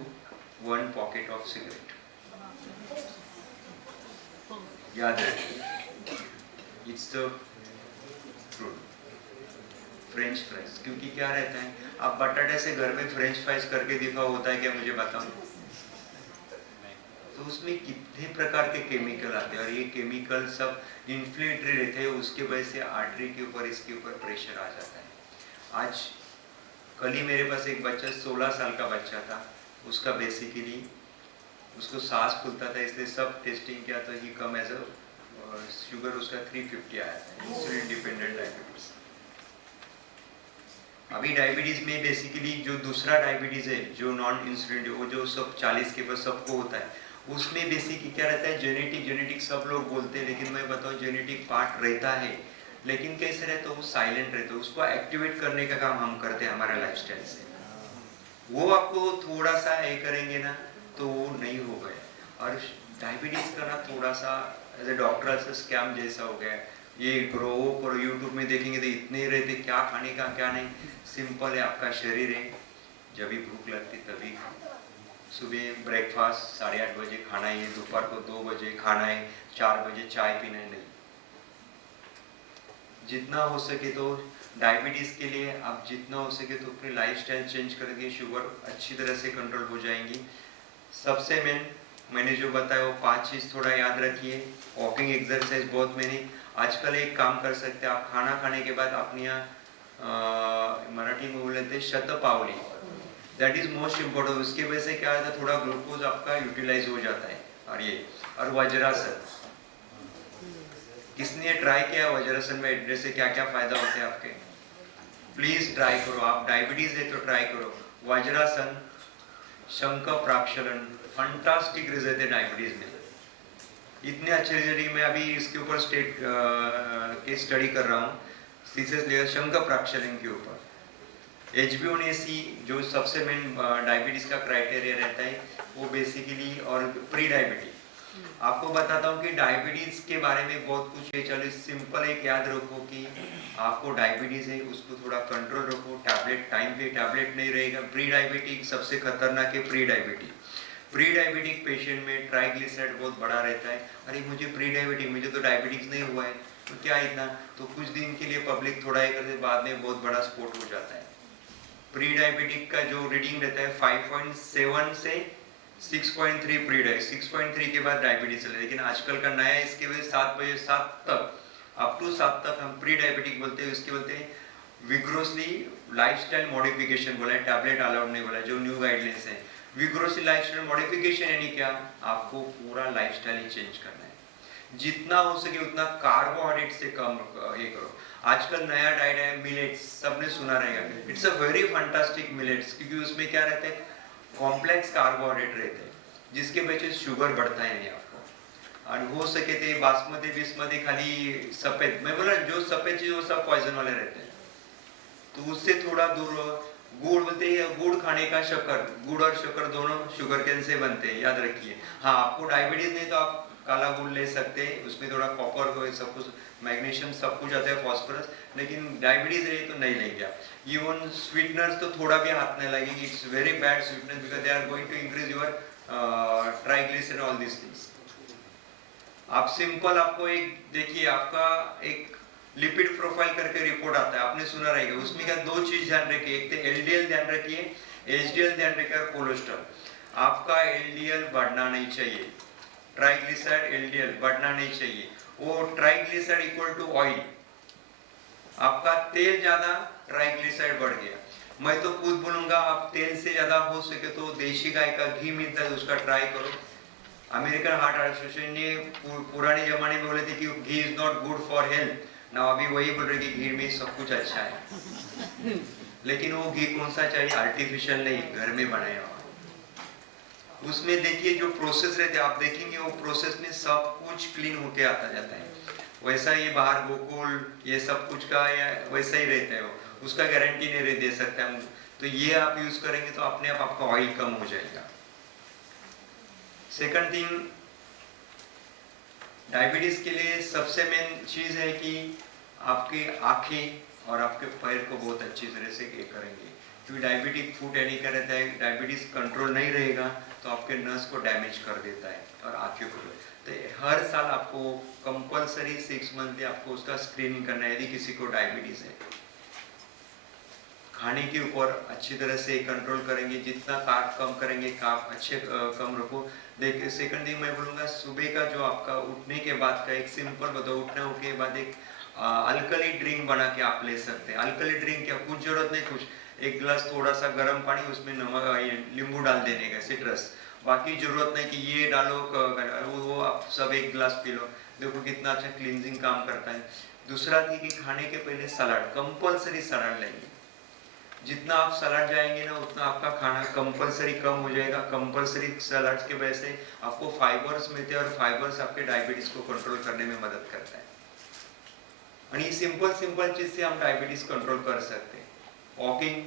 1 pocket of cigarette, याद रखिए, it's the fruit French fries. क्योंकि क्या रहता है, आप बटाटे से घर में फ्रेंच फ्राइज करके दिखाओ, होता है क्या मुझे बताओ, तो उसमें कितने प्रकार के केमिकल आते हैं और ये केमिकल सब इन्फ्लेमेटरी रहते हैं, उसके वजह से आर्टरी के ऊपर इसके ऊपर प्रेशर आ जाता है। आज कल ही मेरे पास एक बच्चा 16 साल का बच्चा था, उसका बेसिकली उसको सांस फूलता था, इसलिए सब टेस्टिंग किया तो ही कम एज अ शुगर उसका 350 आया था, इंसुलिन डिपेंडेंट डायबिटीज। अभी डायबिटीज में बेसिकली जो दूसरा डायबिटीज है जो नॉन इंसुलिन, वो जो सब 40 के बाद सबको होता है, उसमें बेसिकली क्या रहता है, जेनेटिक सब लोग बोलते हैं, लेकिन मैं बताऊँ जेनेटिक पार्ट रहता है, लेकिन कैसे रहता है, वो साइलेंट रहता है, उसको एक्टिवेट करने का काम हम करते हैं हमारे लाइफस्टाइल से। वो आपको थोड़ा सा ये करेंगे ना तो वो नहीं हो गया। और डायबिटीज का ना थोड़ा सा एज ए डॉक्टर से स्कैम जैसा हो गया, ये करो वो करो, यूट्यूब में देखेंगे तो इतने रहते, क्या खाने का क्या नहीं। सिंपल है, आपका शरीर है, जब भी भूख लगती तभी खाओ। सुबह ब्रेकफास्ट 8:30 बजे खाना है, दोपहर को 2 बजे खाना है, 4 बजे चाय पीना है, नहीं। जितना हो सके तो डायबिटीज के लिए आप जितना हो सके तो अपनी लाइफस्टाइल चेंज करके शुगर अच्छी तरह से कंट्रोल हो जाएंगी। सबसे मेन मैंने जो बताया वो 5 चीज़ थोड़ा याद रखिए। वॉकिंग एक्सरसाइज बहुत मैंने आजकल एक काम कर सकते हैं, आप खाना खाने के बाद अपने यहाँ मराठी में बोल लेते हैं शतपावली, दैट इज मोस्ट इम्पोर्टेंट। उसके वजह से क्या होता है, थोड़ा ग्लूकोज आपका यूटिलाइज हो जाता है। और वज्रासन, किसने ट्राई किया वज्रासन में, इससे क्या क्या फायदा होते हैं आपके, प्लीज ट्राई करो। आप डायबिटीज है तो ट्राई करो वज्रासन, शंख प्राक्षालन, फंटास्टिक रिजल्ट है डायबिटीज में, इतने अच्छे रिजल्ट। मैं अभी इसके ऊपर स्टेट के स्टडी कर रहा हूँ, थीसिस लिया शंख प्राक्षालन के ऊपर। HbA1c जो सबसे मेन डायबिटीज का क्राइटेरिया रहता है वो बेसिकली, और प्री डायबिटीज। आपको बताता हूँ कि डायबिटीज के बारे में बहुत कुछ है, चलो सिंपल एक याद रखो कि आपको डायबिटीज है, उसको थोड़ा कंट्रोल रखो, टैबलेट टाइम पे टैबलेट नहीं रहेगा। प्री डायबिटिक सबसे खतरनाक है pre diabetic. Pre diabetic patient में ट्राइग्लिसराइड बहुत बड़ा रहता है। अरे मुझे प्री डायबिटिक, मुझे तो डायबिटीज नहीं हुआ है तो क्या इतना, तो कुछ दिन के लिए पब्लिक थोड़ा ही करते, बाद में बहुत बड़ा स्पोर्ट हो जाता है। प्री डायबिटिक का जो रीडिंग रहता है 5.7 से 6.3 प्री डायबिटिक, 6.3 के बाद डायबिटीज चले, लेकिन आजकल का नया इसके वजह 7 तक अप टू 7 तक हम प्री डायबिटिक बोलते हैं। उसके बोलते हैं विग्रोसली लाइफस्टाइल मॉडिफिकेशन बोला है, टैबलेट अलाउड नहीं बोला है, जो न्यू गाइडलाइंस है। विग्रोसली लाइफस्टाइल मॉडिफिकेशन यानी क्या, आपको पूरा लाइफस्टाइल ही चेंज करना है, जितना हो सके उतना कार्बोहाइड्रेट से कम ये करो। आजकल नया डाइट है मिलेट्स, सबने सुना रहेगा, it's a very fantastic millets, क्योंकि उसमें क्या रहता है, कॉम्प्लेक्स कार्बोहाइड्रेट रहते हैं, जिसके वजह से शुगर बढ़ता है नहीं आपको। और हो सके तो बासमती बिस्मती खाली सफेद, मैं बोला जो सफेद चीज वो सब पॉइजन वाले रहते हैं, तो उससे थोड़ा दूर रहो। गुड़ बोलते हैं, गुड़ खाने का शक्कर, गुड़ और शक्कर दोनों शुगर कैन से बनते हैं, याद रखिए। हाँ, आपको डायबिटीज नहीं तो आप काला गुड़ ले सकते हैं, उसमें थोड़ा कॉपर सब कुछ, मैग्नीशियम सब कुछ आता है, फॉस्फोरस, लेकिन डायबिटीज है तो नहीं लेंगे आप। इवन स्वीटनर्स तो थोड़ा भी हाथ नहीं लगेगी, it's very bad sweetener, because they are going to increase your triglyceride all this things. आप सिंपल, आपको एक देखिए, आपका एक लिपिड प्रोफाइल करके रिपोर्ट आता है, आपने सुना रहेगा, उसमें क्या 2 चीज ध्यान रखिए, एक तो LDL ध्यान रखिए, HDL ध्यान रखिए, और कोलेस्ट्रॉल। आपका LDL बढ़ना नहीं चाहिए, ट्राइग्लिसराइड LDL बढ़ना नहीं चाहिए, वो ट्राइग्लिसराइड इक्वल टू ऑयल, आपका तेल ज्यादा ट्राइग्लिसराइड बढ़ गया। मैं तो खुद बोलूंगा, आप तेल से ज्यादा हो सके तो देशी गाय का घी मिलता है उसका ट्राई करो। अमेरिकन हार्ट एसोसिएशन ने पुराने जमाने में बोले थे कि ghee is not good for health, ना अभी वही बोल रहे कि घी में सब कुछ अच्छा है, लेकिन वो घी कौन सा चाहिए, आर्टिफिशियल नहीं, घर में बनाया हुआ। उसमें देखिए जो प्रोसेस रहते हैं, आप देखेंगे वो प्रोसेस में सब कुछ क्लीन होके आता जाता है। वैसा ये बाहर गोकुल ये सब कुछ का या वैसा ही रहता है, वो उसका गारंटी नहीं दे सकते हम। तो ये आप यूज करेंगे तो अपने आप आपका ऑयल कम हो जाएगा। सेकंड थिंग, डायबिटीज के लिए सबसे मेन चीज है कि आपकी आंखें और आपके पैर को बहुत अच्छी तरह से ये करेंगे, क्योंकि डायबिटिक फूड एनी का रहता है, डायबिटीज कंट्रोल नहीं रहेगा तो आपके नर्व्स को डैमेज कर देता है और आंखों को। तो हर साल आपको कंपलसरी 6 मंथ आपको उसका स्क्रीनिंग करना है यदि किसी को डायबिटीज है। खाने के ऊपर अच्छी तरह से कंट्रोल करेंगे, जितना कार्ब कम करेंगे, कार्ब अच्छे कम रखो। देखिए सेकंड थिंग मैं बोलूँगा, सुबह का जो आपका उठने के बाद का एक सिंपल बताओ, उठने के बाद एक अल्कली ड्रिंक बना के आप ले सकते हैं। अल्कली ड्रिंक क्या, कुछ जरूरत नहीं, कुछ एक गिलास थोड़ा सा गर्म पानी, उसमें नमक नींबू डाल देने का, सिट्रस, बाकी जरूरत नहीं कि ये डालो वो आप सब एक गिलास पी लो। देखो कितना अच्छा क्लींजिंग काम करता है। दूसरा थी कि खाने के पहले सलाद, कंपलसरी सलाद लेंगे। जितना आप सलाद जाएंगे ना उतना आपका खाना कंपलसरी कम हो जाएगा। कंपलसरी सलाद के वजह से आपको फाइबर्स मिलते हैं और फाइबर्स आपके डायबिटीज को कंट्रोल करने में मदद करता है। और ये सिंपल चीज से हम डायबिटीज कंट्रोल कर सकते हैं। वॉकिंग,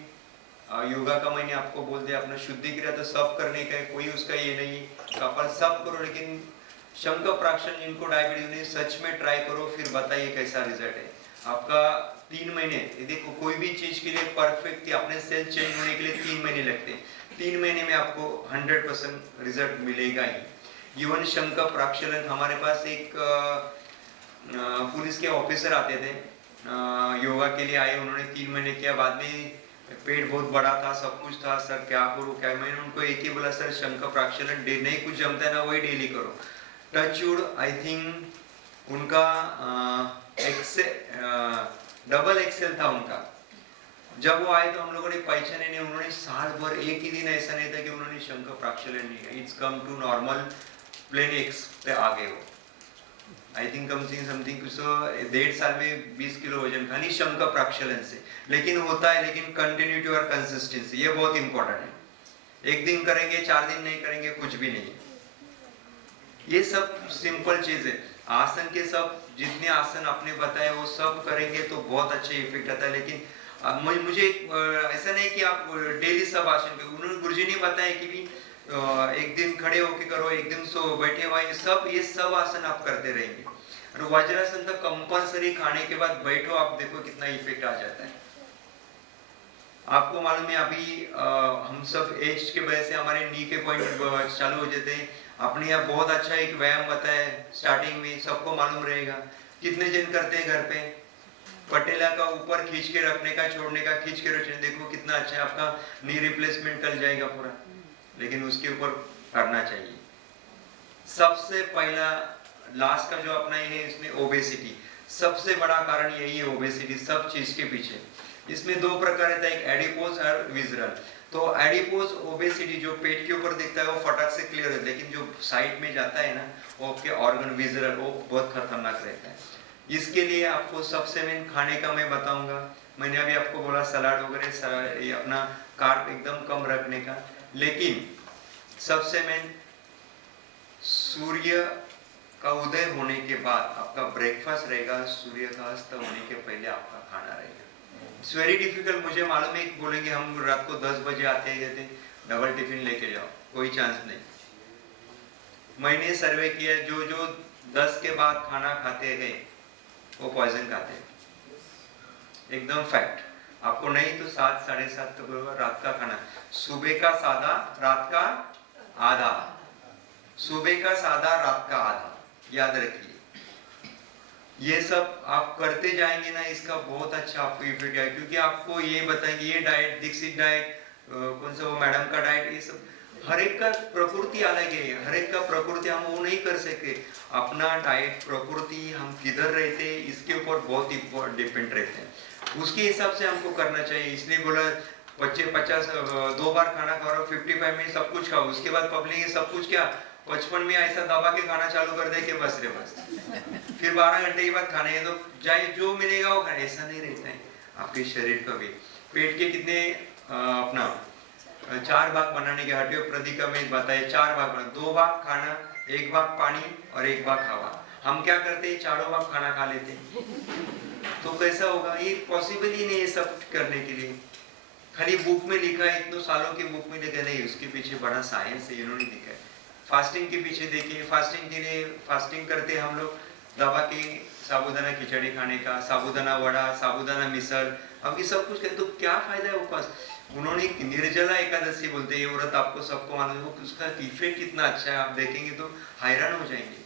योगा का मैंने आपको बोल दिया, अपना शुद्धि क्रिया तो सब करने का है, कोई उसका ये नहीं तो अपन सब करो, लेकिन शंख प्राक्षण जिनको डायबिटीज नहीं, सच में ट्राई करो, फिर बताइए कैसा रिजल्ट है आपका। 3 महीने, देखो कोई भी चीज के लिए परफेक्ट अपने सेल चेंज होने के लिए 3 महीने लगते हैं। 3 महीने में आपको 100% रिजल्ट मिलेगा ही। इवन शंख प्राक्षलन, हमारे पास एक पुलिस के ऑफिसर आते थे, योगा के लिए आए, उन्होंने 3 महीने किया, बाद में पेट बहुत बड़ा था, सब कुछ था, सर क्या करूँ क्या। मैंने उनको एक ही बोला, सर शंख प्राक्षलन डे नहीं कुछ जमता है ना, वही डेली करो। टचवुड, आई थिंक उनका डबल एक्सेल था उनका। जब वो आए तो हम लोगों ने पहचाने नहीं, उन्होंने साल भर एक ही दिन ऐसा नहीं था कि उन्होंने शंख प्राक्षलन नहीं किया। It's come to normal plain X पे आ गए हो। आई थिंक समथिंग कुछ 1.5 साल में 20 किलो वजन खाली शंख प्राक्षलन से। लेकिन होता है, लेकिन कंटिन्यूटी और कंसिस्टेंसी ये बहुत इंपॉर्टेंट है। एक दिन करेंगे, 4 दिन नहीं करेंगे, कुछ भी नहीं है। ये सब सिंपल चीज है। आसन के सब जितने आसन आपने बताए वो सब करेंगे तो बहुत अच्छे इफेक्ट आता है। लेकिन मुझे ऐसा नहीं कि आप डेली सब आसन करो। उन्होंने गुरुजी ने बताया कि भी एक दिन खड़े होके करो, एक दिन सो बैठे हुए, ये सब आसन आप करते रहेंगे। और वज्रासन तो कंपलसरी, खाने के बाद बैठो, आप देखो कितना इफेक्ट आ जाता है। आपको मालूम है अभी हम सब एज के वजह से हमारे नी के पॉइंट चालू हो जाते हैं। अपने यहाँ बहुत अच्छा एक व्यायाम बताया स्टार्टिंग में, सबको मालूम रहेगा। कितने जन करते हैं घर पे, पटेला का ऊपर खींच के रखने का, छोड़ने का, खींच के रखने, देखो कितना अच्छा है, आपका नी रिप्लेसमेंट कर जाएगा पूरा। लेकिन उसके ऊपर करना चाहिए। सबसे पहला लास्ट का जो अपना ये है, इसमें ओबेसिटी सबसे बड़ा कारण यही है, ओबेसिटी सब चीज के पीछे। इसमें 2 प्रकार रहता है, एक एडिपोज और विजरल। तो एडिपोज ओबेसिटी जो पेट के ऊपर दिखता है वो फटाक से क्लियर है, लेकिन जो साइड में जाता है ना वो आपके ऑर्गन विजरल, वो बहुत खतरनाक रहता है। इसके लिए आपको सबसे मेन खाने का मैं बताऊंगा। मैंने अभी आपको बोला सलाद वगैरह, ये अपना कार्ब एकदम कम रखने का। लेकिन सबसे मेन सूर्य का उदय होने के बाद आपका ब्रेकफास्ट रहेगा, सूर्य का अस्त होने के पहले आपका खाना रहेगा। इट्स वेरी डिफिकल्ट, मुझे मालूम है। बोलेंगे हम रात को 10 बजे आते हैं, डबल टिफिन लेके जाओ, कोई चांस नहीं। मैंने सर्वे किया, जो 10 के बाद खाना खाते हैं वो पॉइजन खाते हैं, एकदम फैक्ट। आपको नहीं तो 7 साढ़े 7 तक रात का खाना, सुबह का सादा रात का आधा, सुबह का सादा रात का आधा, याद रखिए। ये सब आप करते जाएंगे ना, इसका बहुत अच्छा आपको इफेक्ट आएगा। क्योंकि आपको ये बताएंगे ये डाइट, दीक्षित डाइट, कौन सा वो मैडम का डाइट, ये सब हर एक का प्रकृति अलग है, हर एक का प्रकृति हम वो नहीं कर सकते। अपना डाइट प्रकृति हम किधर रहते हैं इसके ऊपर बहुत डिपेंड रहते हैं, उसके हिसाब से हमको करना चाहिए। इसलिए बोला 50 2 बार खाना खा रहा हो, 55 मिनट सब कुछ खाओ, उसके बाद पब्लिक सब कुछ क्या 55 में ऐसा दबा के खाना चालू कर दे कि बस रे बस, फिर 12 घंटे के बाद खाने हैं तो चाहे जो मिलेगा वो खाने। ऐसा नहीं रहता है आपके शरीर का भी। पेट के कितने अपना 4 भाग बनाने के हड्डियों प्रतिका में बताया 4 भाग बना, 2 भाग खाना, 1 भाग पानी और 1 भाग हवा। हम क्या करते हैं, चारों भाग खाना खा लेते हैं। तो कैसा होगा, ये पॉसिबल ही नहीं है सब करने के लिए। खाली बुक में लिखा है, इतने सालों की बुक में लिखा नहीं, उसके पीछे बड़ा साइंस है, इन्होंने लिखा है। फास्टिंग के पीछे देखिए, फास्टिंग के लिए फास्टिंग करते हम लोग दवा के साबूदाना खिचड़ी खाने का, साबूदाना वड़ा, साबूदाना मिसल, हम ये सब कुछ करते, तो क्या फायदा है उपवास। उन्होंने निर्जला एकादशी बोलते हैं, ये व्रत आपको सबको मालूम है, उसका इफेक्ट कितना अच्छा है, आप देखेंगे तो हैरान हो जाएंगे।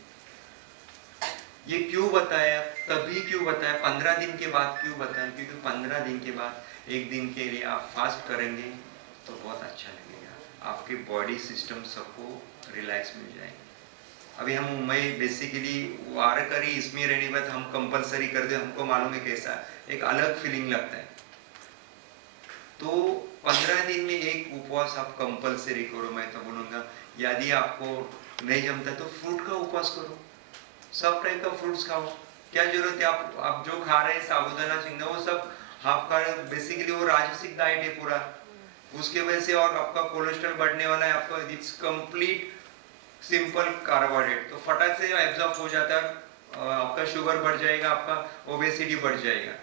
ये क्यों बताया, तभी क्यों बताया, 15 दिन के बाद क्यों बताया, क्योंकि 15 दिन के बाद 1 दिन के लिए आप फास्ट करेंगे तो बहुत अच्छा लगेगा, आपके बॉडी सिस्टम सबको रिलैक्स मिल जाएगा। अभी हम मैं बेसिकली वारकरी इसमें रहने के बाद हम कंपलसरी कर दे, हमको मालूम है कैसा एक अलग फीलिंग लगता है। तो 15 दिन में एक उपवास आप कंपलसरी करो, मैं तो बोलूँगा। यदि आपको नहीं जमता तो फ्रूट का उपवास करो, सब टाइप का फ्रूट्स खाओ, क्या जरूरत है आप जो खा रहे हैं साबूदाना चिंगना वो सब आपका बेसिकली वो राजसिक डाइट है पूरा, उसके वजह से और आपका कोलेस्ट्रॉल बढ़ने वाला है, आपका इट्स कंप्लीट सिंपल कार्बोहाइड्रेट, तो फटाक से एब्जॉर्ब हो जाता है, आपका शुगर बढ़ जाएगा, आपका ओबेसिटी बढ़ जाएगा।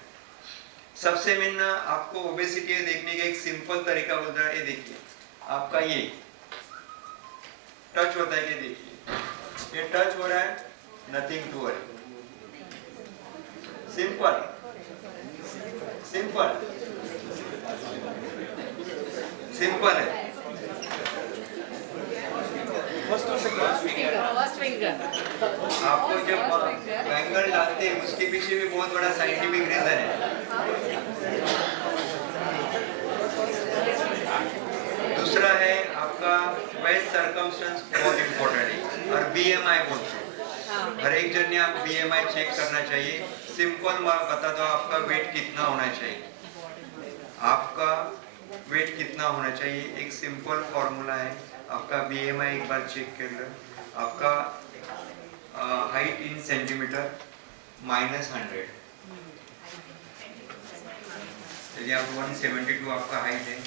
सबसे मेन आपको ओबेसिटी देखने का एक सिंपल तरीका बोलता है, ये देखिए आपका ये टच होता है, ये देखिए ये टच हो रहा है, nothing to worry, simple simple simple है। आपको जब एंगल डालते हैं उसके पीछे भी बहुत बड़ा साइंटिफिक रीजन है। दूसरा है आपका वेस्ट सर्कमस्टेंस बहुत इम्पोर्टेंट है, और बीएमआई बोलते हैं, हर एक जन ने आप बीएमआई चेक करना चाहिए। सिंपल बता दो आपका वेट कितना होना चाहिए, आपका वेट कितना होना चाहिए, एक सिंपल फॉर्मूला है। आपका बीएमआई एक बार चेक कर लो, आपका हाइट इन सेंटीमीटर -100, चलिए आप 172 आपका हाइट है,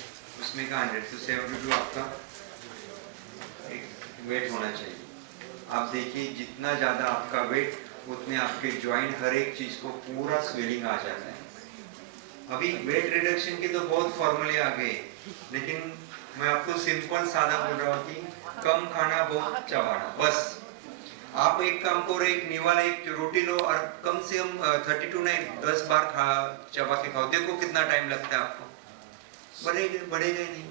उसमें का 100 तो 72 आपका एक वेट होना चाहिए। आप देखिए जितना ज़्यादा आपका वेट उतने आपके जॉइंट हर एक चीज़ को पूरा स्वेलिंग आ जाता है। अभी वेट रिडक्शन के तो बहुत फॉर्मूले आ गए, लेकिन मैं आपको सिंपल सादा बोल रहा हूँ कि कम खाना बहुत चबाना, बस। आप एक काम करो, एक निवाला एक रोटी लो और कम से कम 32 नहीं 10 बार चबा के खाओ, देखो कितना टाइम लगता है आपको, बढ़ेगा नहीं।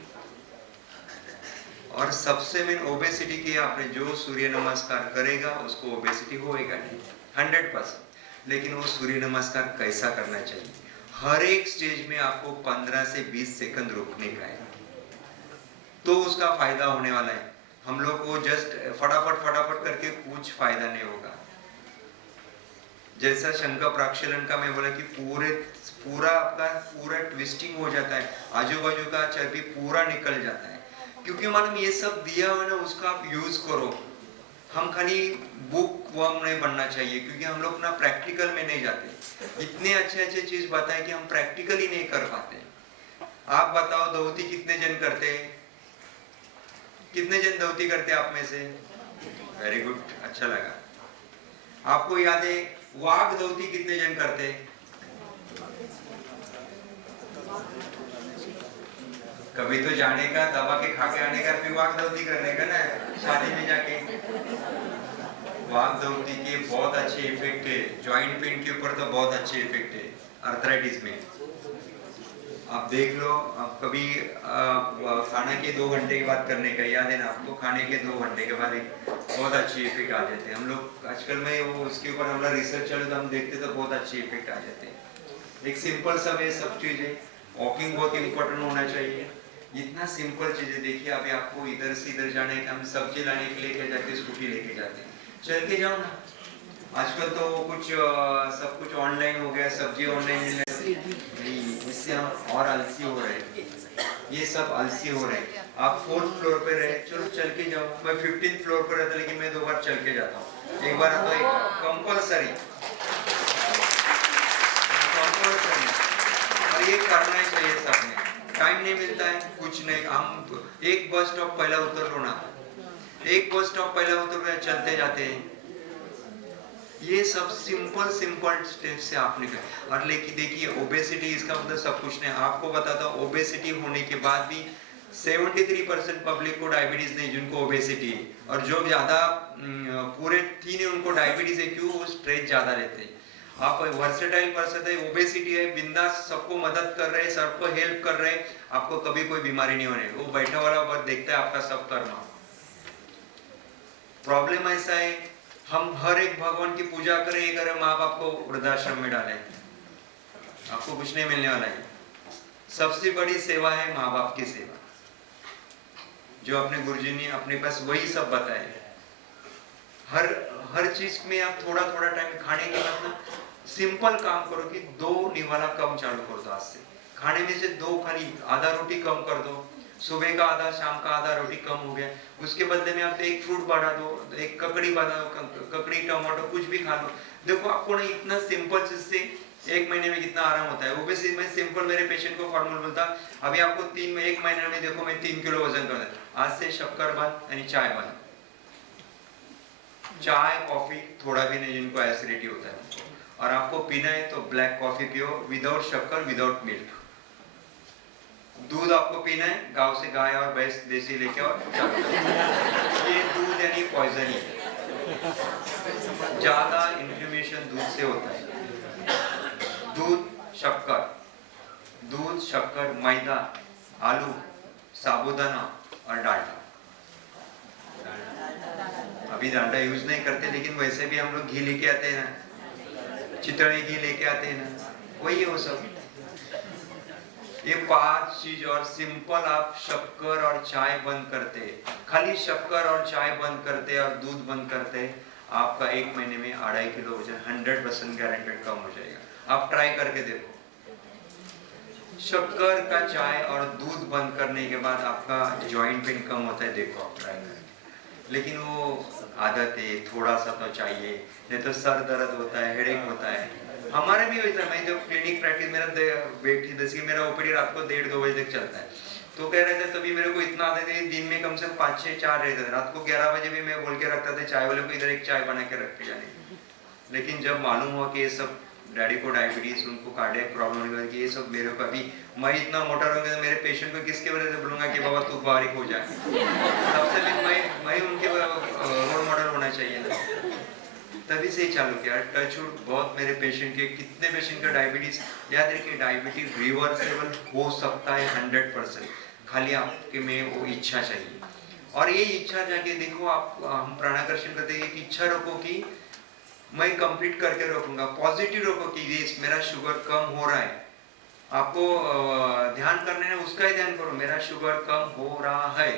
और सबसे मेन ओबेसिटी की, आपने जो सूर्य नमस्कार करेगा उसको ओबेसिटी होएगा नहीं 100%, लेकिन वो सूर्य नमस्कार कैसा करना चाहिए, हर एक स्टेज में आपको 15 से 20 सेकंड रुकने का है, तो उसका फायदा होने वाला है। हम लोग को जस्ट फटाफट करके कुछ फायदा नहीं होगा। जैसा शंकर प्राक्षलन का मैं बोला कि पूरा आपका पूरा ट्विस्टिंग हो जाता है, आजू बाजू का चर्बी पूरा निकल जाता है, क्योंकि मालूम ये सब दिया हुआ ना, उसका आप यूज करो। हम खाली बुक वर्म नहीं बनना चाहिए, क्योंकि हम लोग ना प्रैक्टिकल में नहीं जाते। इतने अच्छे चीज बताए कि हम प्रैक्टिकली नहीं कर पाते। आप बताओ धोती कितने जन करते हैं, कितने जन धोती करते आप में से? वेरी गुड, अच्छा लगा। आपको याद है वाघ धोती कितने जन करते हैं? कभी तो जाने का, दबा के खा के आने का, फिर वाघ धोती करने का ना, शादी में जाके। वाघ धोती के बहुत अच्छे इफेक्ट है, जॉइंट पेन के ऊपर तो बहुत अच्छे इफेक्ट है, आर्थराइटिस में। आप देख लो, आप कभी खाने के 2 घंटे की बात करने का याद है ना आपको, खाने के 2 घंटे के बाद बहुत अच्छे इफेक्ट आ जाते हैं। हम लोग आजकल में वो उसके ऊपर हमारा रिसर्च चले तो हम देखते तो बहुत अच्छे इफेक्ट आ जाते हैं। एक सिंपल सब है, सब चीज़ें। वॉकिंग बहुत इम्पोर्टेंट होना चाहिए। इतना सिंपल चीज़ें देखिए, अभी आपको इधर से इधर जाने का, हम सब्जी लाने के लिए क्या जाते, स्कूटी लेके जाते, चल के जाओ ना। आजकल तो कुछ सब कुछ ऑनलाइन हो गया, सब्जी ऑनलाइन, इससे हम और आलसी हो रहे हैं, ये सब आलसी हो रहे हैं। आप 4th फ्लोर पे रहे, चलो चल के जाओ। मैं 15th फ्लोर पर रहता, लेकिन मैं 2 बार चल के जाता हूँ, एक बार आता है कंपल्सरी, और ये करना ही चाहिए सबने। टाइम नहीं मिलता है, कुछ नहीं, हम एक बस स्टॉप पहला उतर लो ना, एक बस स्टॉप पहला उतर लो, चलते जाते हैं। ये सब सिंपल स्टेप से आपने कर। और लेकिन देखिए ओबेसिटी, इसका मतलब सब कुछ नहीं। आपको बताता हूँ ओबेसिटी होने के बाद भी 73% पब्लिक को डायबिटीज नहीं जिनको ओबेसिटी है, और जो ज्यादा पूरे थी ने उनको डायबिटीज है। क्यों? वो स्ट्रेस ज्यादा रहते हैं। आप वर्सेटाइल पर्सन है, ओबेसिटी है, बिंदास सबको मदद कर रहे हैं, सबको हेल्प कर रहे हैं, आपको कभी कोई बीमारी नहीं होने। वो बैठा वाला बस देखता है आपका सब कर्म। प्रॉब्लम ऐसा है, हम हर एक भगवान की पूजा करें, ये करें, माँ बाप को वृद्धाश्रम में डालें, आपको कुछ नहीं मिलने वाला है। सबसे बड़ी सेवा है माँ बाप की सेवा, जो अपने गुरुजी ने अपने पास वही सब बताए। हर चीज में आप थोड़ा थोड़ा टाइम खाने के बाद ना सिंपल काम करो कि 2 निवाला कम चालू कर दो। आज से खाने में से 2 खाली आधा रोटी कम कर दो, सुबह का आधा, शाम का आधा रोटी कम हो गया। उसके बदले में आप 1 फ्रूट बढ़ा दो, 1 ककड़ी बढ़ा दो, ककड़ी टमाटो कुछ भी खा लो। देखो आपको ना इतना सिंपल चीज से 1 महीने में कितना आराम होता है। वो भी मैं सिंपल मेरे पेशेंट को फॉर्मूला बोलता, अभी आपको 1 महीने में देखो मैं 3 किलो वजन कर देता। आज से शक्कर बंद यानी चाय बंद, चाय कॉफी थोड़ा भी नहीं जिनको एसिडिटी होता है। और आपको पीना है तो ब्लैक कॉफी पियो, विदाउट शक्कर, विदाउट मिल्क। दूध आपको पीना है, गांव से गाय और भैंस देसी लेके, और ये दूध यानी पॉइजन ही है। ज्यादा इन्फ्लेमेशन दूध से होता है। दूध, शक्कर, मैदा, आलू, साबुदाना और डालडा। अभी डालडा यूज नहीं करते, लेकिन वैसे भी हम लोग घी लेके आते हैं ना, चितड़ी घी लेके आते हैं ना, वही है वो सब। ये 5 चीज, और सिंपल आप शक्कर और चाय बंद करते, खाली शक्कर और चाय बंद करते और दूध बंद करते, आपका 1 महीने में 2.5 किलो वजन 100% गारंटेड कम हो जाएगा। आप ट्राई करके देखो। शक्कर का चाय और दूध बंद करने के बाद आपका जॉइंट पेन कम होता है, देखो आप ट्राई करके। लेकिन वो आदत है, थोड़ा सा तो चाहिए, नहीं तो सर दर्द होता है, हेडेक होता है। हमारे भी वैसा, मैं जब क्लिनिक प्रैक्टिस, मेरा बेटी जैसे मेरा ओपीडी रात को 1:30-2 बजे तक चलता है, तो कह रहे थे तभी मेरे को इतना आदत है, दिन में कम से कम 5-6-4 रहते थे। रात को 11 बजे भी मैं बोल के रखता था चाय वाले को, इधर एक चाय बना के रख के जाने। लेकिन जब मालूम हुआ कि ये सब डैडी को डायबिटीज, उनको कार्डियक प्रॉब्लम होने की, ये सब मेरे को, अभी मैं इतना मोटा रहूंगा तो मेरे पेशेंट को किसके वजह से बोलूंगा कि बाबा तू बारीक हो जाए। सबसे पहले मैं उनके रोल मॉडल होना चाहिए ना। तभी से ही चालू किया। टचवुड बहुत मेरे पेशेंट के, कितने पेशेंट का डायबिटीज, याद रखिए डायबिटीज रिवर्सेबल हो सकता है 100%, खाली आपके में वो इच्छा चाहिए। और ये इच्छा जाके देखो आप, हम प्राणाकर्षण करते हैं, इच्छा रखो कि मैं कंप्लीट करके रखूंगा, पॉजिटिव रखो कि ये मेरा शुगर कम हो रहा है। आपको ध्यान करने है उसका ही ध्यान करो, मेरा शुगर कम हो रहा है,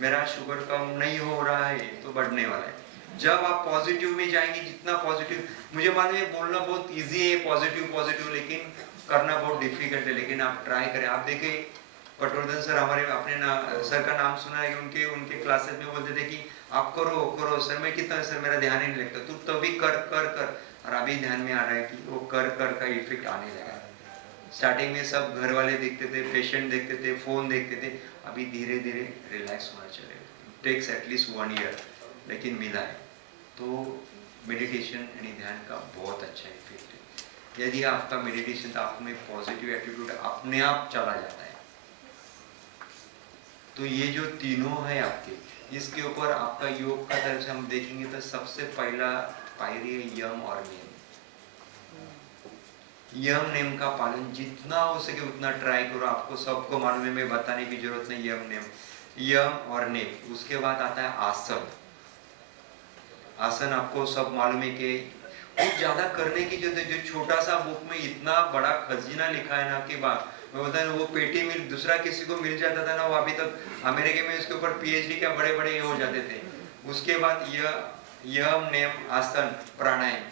मेरा शुगर कम नहीं हो रहा है, तो बढ़ने वाला है। जब आप पॉजिटिव में जाएंगे, जितना पॉजिटिव, मुझे मालूम है बोलना बहुत इजी है पॉजिटिव, लेकिन करना बहुत डिफिकल्ट है। लेकिन आप ट्राई करें। आप देखिए पटवर्धन सर, हमारे अपने सर का नाम सुना है कि उनके क्लासेस में बोलते थे कि आप करो सर, मैं कितना, सर मेरा ध्यान ही नहीं लगता, तू तभी कर। और अभी ध्यान में आ रहा है कि वो कर का इफेक्ट आने लगा। स्टार्टिंग में सब घर वाले देखते थे, पेशेंट देखते थे, फोन देखते थे, अभी धीरे धीरे रिलैक्स होना चलेगा। टेक्स एटलीस्ट 1 ईयर, लेकिन मिला है। तो मेडिटेशन यानी ध्यान का बहुत अच्छा इफेक्ट है। यदि आपका मेडिटेशन, तो आप में पॉजिटिव एटीट्यूड अपने आप चला जाता है। तो ये जो तीनों है आपके, इसके ऊपर आपका योग का तरफ से हम देखेंगे तो सबसे पहला पायरी है यम और नियम। यम नियम का पालन जितना हो सके उतना ट्राई करो। आपको सबको मालूम है, मैं बताने की जरूरत नहीं। यम और नियम। उसके बाद आता है आसन। आसन आपको सब मालूम है कि कुछ ज्यादा करने की जो छोटा सा बुक में इतना बड़ा खजीना लिखा है ना कि बात मैं बता रहा हूँ, वो पेटी मिल दूसरा किसी को मिल जाता था ना, वो अभी तक अमेरिका में इसके ऊपर PhD क्या बड़े हो जाते थे। उसके बाद यम नियम आसन प्राणायाम।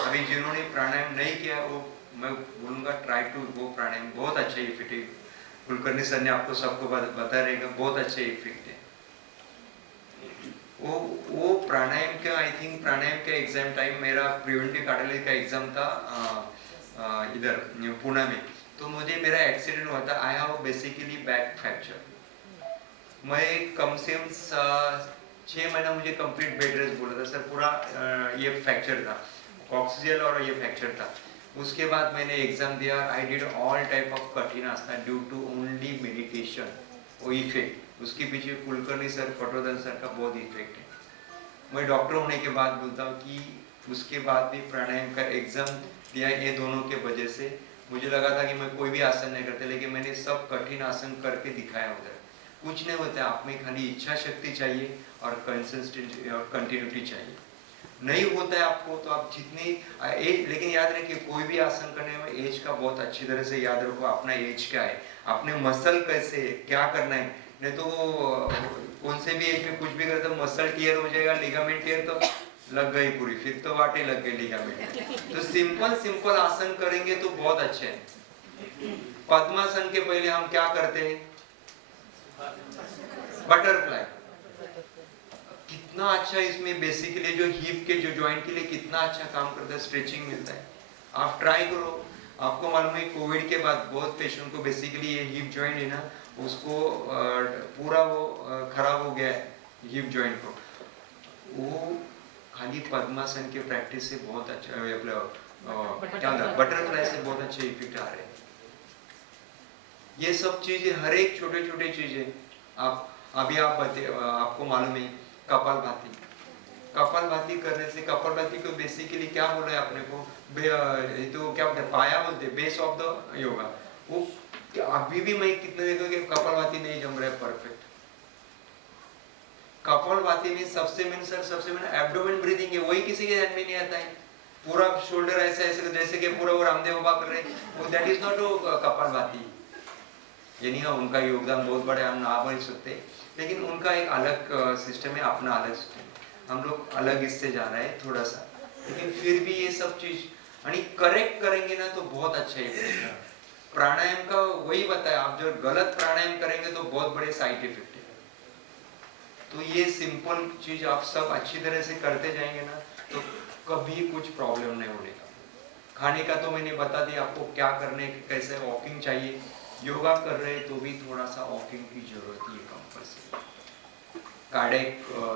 अभी जिन्होंने प्राणायाम नहीं किया वो मैं बोलूँगा ट्राई टू वो प्राणायाम बहुत अच्छा इफेक्ट है। कुलकर्णी सर ने आपको सबको बता रहेगा, बहुत अच्छे इफेक्ट है। वो प्राणायाम का, आई थिंक प्राणायाम का एग्जाम टाइम, मेरा प्रिवेंटिव कार्डियोलॉजी का एग्जाम था इधर पुणे में। तो मुझे मेरा एक्सीडेंट हुआ था। I have basically back fracture. मैं कम से कम 6 महीना मुझे कंप्लीट बेड रेस्ट बोला था सर। पूरा ये फ्रैक्चर था, कॉक्सियल और ये फ्रैक्चर था। उसके बाद मैंने एग्जाम दिया। I did all type of कठिन आसना ड्यू टू ओनली मेडिटेशन। वो इफेक्ट उसके पीछे कुलकर्णी सर, पटवर्धन सर का बहुत इफेक्ट है। मैं डॉक्टर होने के बाद बोलता हूँ कि उसके बाद भी प्राणायाम का एग्जाम दिया ये दोनों के वजह से। मुझे लगा था कि मैं कोई भी आसन नहीं करते, लेकिन मैंने सब कठिन आसन करके दिखाया उधर। कुछ नहीं होता, आप में खाली इच्छा शक्ति चाहिए और कंसिस्टेंसी और कंटिन्यूटी चाहिए। नहीं होता है आपको तो आप जितनी एज, लेकिन याद रखिए कोई भी आसन करने में एज का बहुत अच्छी तरह से याद रखो। अपना एज क्या है, अपने मसल कैसे है, क्या करना है। नहीं तो कौन से भी एज में कुछ भी करे तो मसल टियर हो जाएगा, लिगामेंट टियर तो लग गई पूरी, फिर तो वाटे लग गई लिगामेंट। तो सिंपल आसन करेंगे तो बहुत अच्छे हैं। पद्मासन के पहले हम क्या करते हैं, बटरफ्लाई। कितना अच्छा इसमें बेसिकली जो हिप के जो जॉइंट के लिए कितना अच्छा काम करता है, स्ट्रेचिंग मिलता है। आप ट्राई करो। आपको मालूम है कोविड के बाद बहुत पेशेंट को बेसिकली ये हिप जॉइंट है ना, उसको पूरा वो खराब हो गया है हिप जॉइंट को। वो खाली पद्मासन के प्रैक्टिस से बहुत अच्छा, क्या बटरफ्लाई से बहुत अच्छे इफेक्ट आ रहे हैं। ये सब चीजें, हर एक छोटे छोटे चीजें आप अभी आपको मालूम है कपालभाति। कपालभाति करने से, कपालभाति को बेसिकली क्या बोला है आपने को, तो क्या बोलते हैं, पाया बोलते हैं, बेस ऑफ द योगा। वो अभी भी मैं कितने देखो कि कपालभाति नहीं जम रहा है परफेक्ट। कपालभाति में सबसे मेन एब्डोमेन ब्रीदिंग है, वही किसी के ध्यान में नहीं आता है। पूरा शोल्डर ऐसे ऐसे जैसे कि पूरा वो रामदेव बाबा कर रहे हैं, वो दैट इज नॉट कपालभाति। ये नहीं है, उनका योगदान बहुत बड़े, हम ना बोल सकते, लेकिन उनका एक अलग सिस्टम है, अपना अलग सिस्टम। हम लोग अलग इससे जा रहे हैं थोड़ा सा, लेकिन फिर भी ये सब चीज करेक्ट करेंगे ना तो बहुत अच्छा है। प्राणायाम का वही बताया, आप जो गलत प्राणायाम करेंगे तो बहुत बड़े साइड इफेक्ट है। तो ये सिंपल चीज आप सब अच्छी तरह से करते जाएंगे ना तो कभी कुछ प्रॉब्लम नहीं होने का। खाने का तो मैंने बता दिया आपको क्या करने, कैसे वॉकिंग चाहिए। योगा कर रहे हैं तो भी थोड़ा सा वॉकिंग की जरूरत है कंपल्सरी। कार्डियक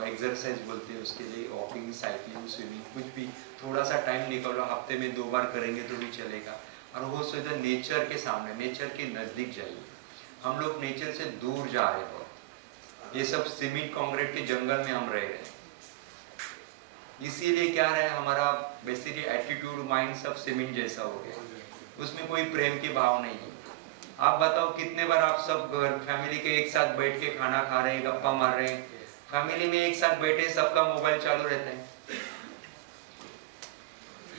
एक्सरसाइज बोलते हैं, उसके लिए वॉकिंग, साइकिलिंग, स्विमिंग, कुछ भी थोड़ा सा टाइम निकालो, हफ्ते में 2 बार करेंगे तो भी चलेगा। और वो सोचा नेचर के सामने, नेचर के नजदीक जाइए। हम लोग नेचर से दूर जा रहे हैं बहुत। ये सब सीमेंट कंक्रीट के जंगल में हम रह रहे हैं। इसीलिए क्या रहे, हमारा बेसिकली एटीट्यूड, माइंड सब सीमेंट जैसा हो गया, उसमें कोई प्रेम की भाव नहीं है। आप बताओ कितने बार आप सब फैमिली के एक साथ बैठ के खाना खा रहे हैं, गप्पा मार रहे हैं, फैमिली में एक साथ बैठे, सबका मोबाइल चालू रहता है।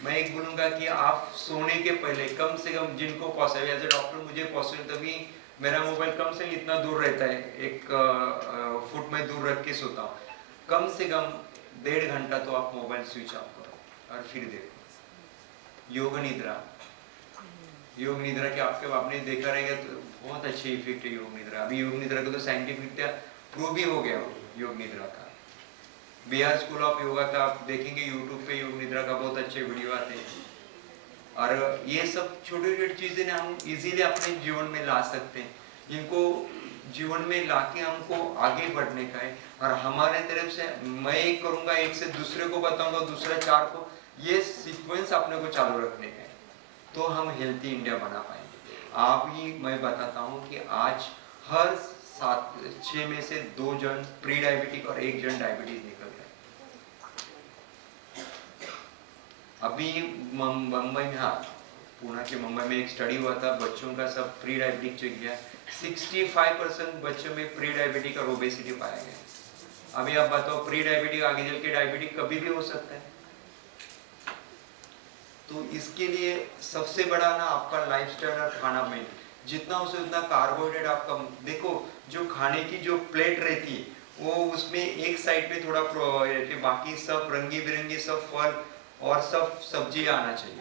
मैं एक बोलूंगा कि आप सोने के पहले कम से कम, जिनको पॉसिबल, एज ए डॉक्टर मुझे पॉसिबल, तभी मेरा मोबाइल कम से कम इतना दूर रहता है, 1 फुट में दूर रख के सोता हूँ। कम से कम 1.5 घंटा तो आप मोबाइल स्विच ऑफ करो और फिर देखो। योग निद्रा के आपने देखा रहेगा तो बहुत अच्छे इफेक्ट है योग निद्रा। अभी योग निद्रा को तो साइंटिफिक प्रूव भी हो गया योग निद्रा का। बिहार स्कूल ऑफ योगा का आप देखेंगे यूट्यूब पे, योग निद्रा का बहुत अच्छे वीडियो आते हैं। और ये सब छोटी छोटी चीजें ना हम इजीली अपने जीवन में ला सकते हैं, जिनको जीवन में लाके हमको आगे बढ़ने का है। और हमारे तरफ से मैं एक करूंगा, एक से दूसरे को बताऊंगा, दूसरा 4 को, ये सीक्वेंस अपने को चालू रखने का है, तो हम हेल्थी इंडिया बना पाएंगे। आप ही, मैं बताता हूँ कि आज हर 6 में से 2 जन प्री डायबिटिक और 1 जन डायबिटीज निकल गए। अभी मुंबई में, हाँ पुणे के मुंबई में एक स्टडी हुआ था, बच्चों का सब प्री डायबिटिक चेक किया, 65% बच्चों में प्री डायबिटिक और ओबेसिटी पाया गया। अभी आप बताओ प्री डायबिटिक आगे चल के डायबिटिक कभी भी हो सकता है। तो इसके लिए सबसे बड़ा ना आपका लाइफस्टाइल और खाना में जितना हो उतना कार्बोहाइड्रेट आपका देखो। जो खाने की जो प्लेट रहती है वो उसमें एक साइड पे थोड़ा रहती, बाकी सब रंगी बिरंगी सब फल और सब सब्जी आना चाहिए।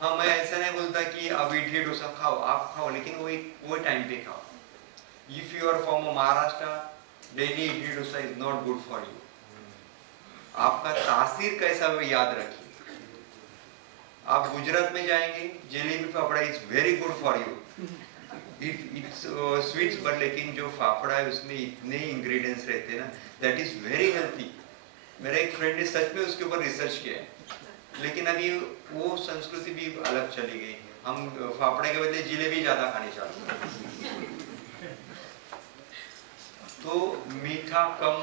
हाँ, मैं ऐसा नहीं बोलता कि अब इडली डोसा खाओ, आप खाओ, लेकिन वो टाइम पे खाओ। If you are from Maharashtra, daily idli dosa is not good for you. आपका तासीर कैसा वो याद रखिए। आप गुजरात में जाएंगे, jalebi fafda is very good for you, it's sweets, but लेकिन जो फाफड़ा है उसमें इतने इंग्रेडिएंट्स रहते हैं ना, दैट इज वेरी हेल्थी। मेरा एक फ्रेंड ने सच में उसके ऊपर रिसर्च किया है, लेकिन अभी वो संस्कृति भी अलग चली गई, हम फाफड़े के बदले जिलेबी ज्यादा खाने चाहते हैं। तो मीठा कम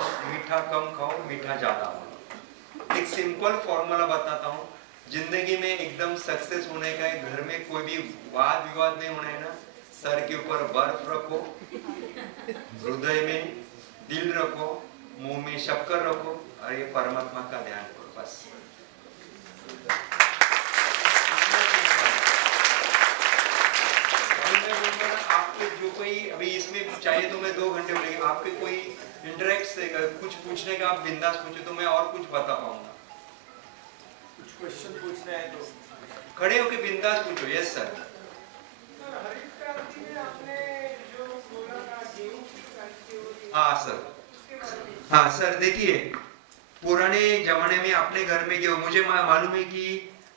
खाओ, मीठा ज्यादा खाओ। एक सिंपल फॉर्मूला बताता हूँ, जिंदगी में एकदम सक्सेस होने का है, घर में कोई भी वाद विवाद नहीं होना है ना, सर के ऊपर बर्फ रखो, हृदय में दिल रखो, मुंह में शक्कर रखो और ये परमात्मा का ध्यान करो, बस। आपके जो कोई अभी इसमें चाहिए तो मैं 2 घंटे बोलेंगे, आपके कोई इंटरेक्ट कुछ पूछने का आप बिंदास पूछे तो मैं और कुछ बता पाऊंगा। कुछ क्वेश्चन पूछना है तो खड़े होके बिंदास पूछो। Yes sir. हाँ सर, देखिए पुराने जमाने में अपने घर में गेहूं, मुझे मालूम है कि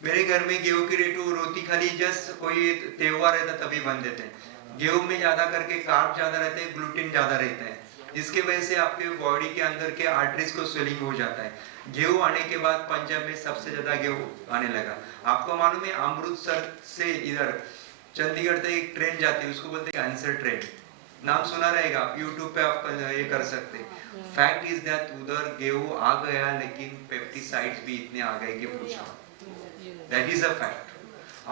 मेरे घर में गेहूं की रोटी खाली जस्ट कोई त्योहार रहता तभी बन देते हैं। गेहूं में ज्यादा करके कार्ब ज्यादा रहते हैं, ग्लूटीन ज्यादा रहता है, जिसके वजह से आपके बॉडी के अंदर के आर्टरीज को स्वेलिंग हो जाता है। गेहूं आने के बाद पंजाब में सबसे ज्यादा गेहूं आने लगा। आपको मालूम है अमृतसर से इधर चंडीगढ़ तक एक ट्रेन जाती है, उसको बोलते हैं कैंसर ट्रेन, नाम सुना रहेगा, आप यूट्यूब पे आप ये कर सकते हैं। फैक्ट इज दैट उधर गेहूं आ गया, लेकिन पेस्टिसाइड्स भी इतने आ गए कि पूछो, दैट इज अ फैक्ट।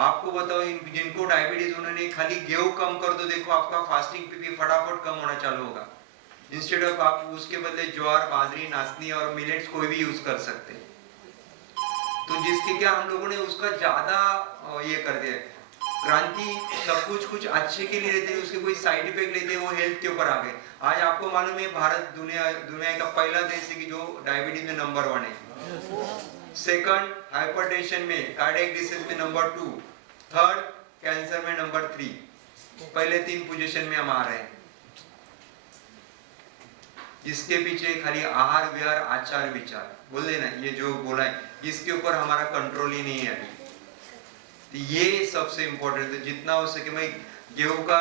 आपको बताओ जिनको डायबिटीज, उन्होंने खाली गेहूं कम कर दो, देखो आपका फास्टिंग पे भी फटाफट कम होना चालू होगा। इंस्टेड ऑफ आप उसके बदले ज्वार, बाजरी, नाचनी और मिलेट्स कोई भी यूज कर सकते हैं। तो जिसके क्या हम लोगों ने उसका ज्यादा ये कर दिया, क्रांति सब कुछ अच्छे के लिए रहते हैं, उसके कोई साइड इफेक्ट लेते हैं, वो हेल्थ के ऊपर आ गए। आज आपको मालूम है भारत दुनिया का पहला देश है कि जो डायबिटीज में नंबर 1 है, सेकंड हाइपरटेंशन में, कार्डियक डिसीज में नंबर 2, थर्ड कैंसर में नंबर 3, पहले 3 पोजीशन में हम आ रहे हैं। इसके पीछे खाली आहार विहार आचार विचार बोल देना, ये जो बोला है इसके ऊपर हमारा कंट्रोल ही नहीं है अभी। तो ये सबसे इम्पोर्टेंट है, जितना हो सके। मैं गेहूं का